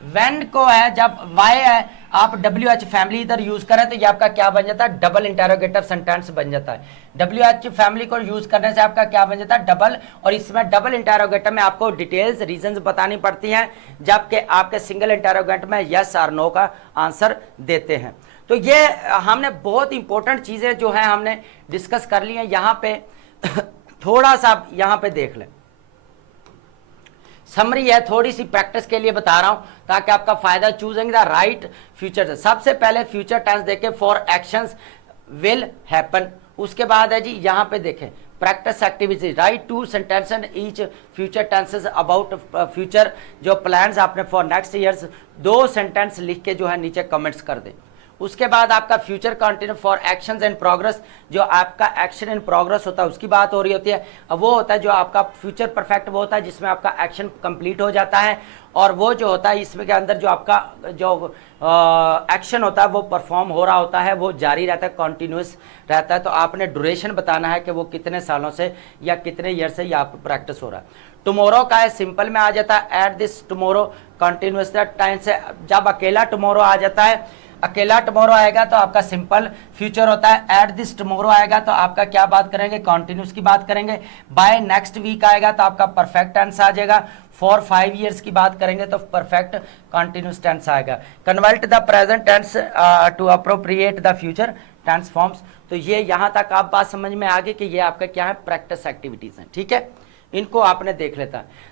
व्हेन को है, जब वाई है, आप WH फैमिली इधर यूज करें तो ये आपका क्या बन जाता है, डबल इंटेरोगेटिव सेंटेंस बन जाता है। WH फैमिली को यूज करने से आपका क्या बन जाता है, डबल। और इसमें डबल इंटेरोगेटिव में आपको डिटेल्स रीजंस बतानी पड़ती हैं, जबकि आपके सिंगल इंटेरोगेटिव में यस और नो का आंसर देते हैं। तो ये हमने बहुत इंपॉर्टेंट चीजें जो है हमने डिस्कस कर ली हैं। यहाँ पे थोड़ा सा यहाँ पे देख लें, समरी है, थोड़ी सी प्रैक्टिस के लिए बता रहा हूं ताकि आपका फायदा। चूजिंग द राइट फ्यूचर, सबसे पहले फ्यूचर टेंस देखें फॉर एक्शंस विल हैपन। उसके बाद है जी यहां पे देखें practice activity, write two sentence in each future tenses about future जो प्लान्स आपने फॉर नेक्स्ट ईयर्स, 2 सेंटेंस लिख के जो है नीचे कमेंट्स कर दें। उसके बाद आपका future continue for actions in progress, जो आपका एक्शन इन प्रोग्रेस होता है उसकी बात हो रही होती है। अब वो होता है जो आपका फ्यूचर परफेक्ट, वो होता है जिसमें आपका एक्शन कंप्लीट हो जाता है, और वो जो होता है इसमें के अंदर जो आपका जो एक्शन होता है वो परफॉर्म हो रहा होता है, वो जारी रहता है, कॉन्टिन्यूस रहता है। तो आपने ड्यूरेशन बताना है कि वो कितने सालों से या कितने ईयर से ये आप प्रैक्टिस हो रहा है। टुमारो का है, सिंपल में आ जाता है at this tomorrow, continuous time से। जब अकेला टुमारो आ जाता है, अकेला टुमारो आएगा तो आपका सिंपल फ्यूचर होता है। एट दिस टुमारो आएगा तो आपका क्या बात करेंगे, कॉन्टिन्यूस की बात करेंगे। बाय नेक्स्ट वीक आएगा तो आपका परफेक्ट टेंस आ जाएगा। फॉर 5 ईयर्स की बात करेंगे तो परफेक्ट कॉन्टिन्यूस टेंस आएगा। Convert the present tense to appropriate the future tense forms. तो ये यहां तक आप बात समझ में आ गई कि ये आपका क्या है, प्रैक्टिस एक्टिविटीज हैं। ठीक है, इनको आपने देख लेता है।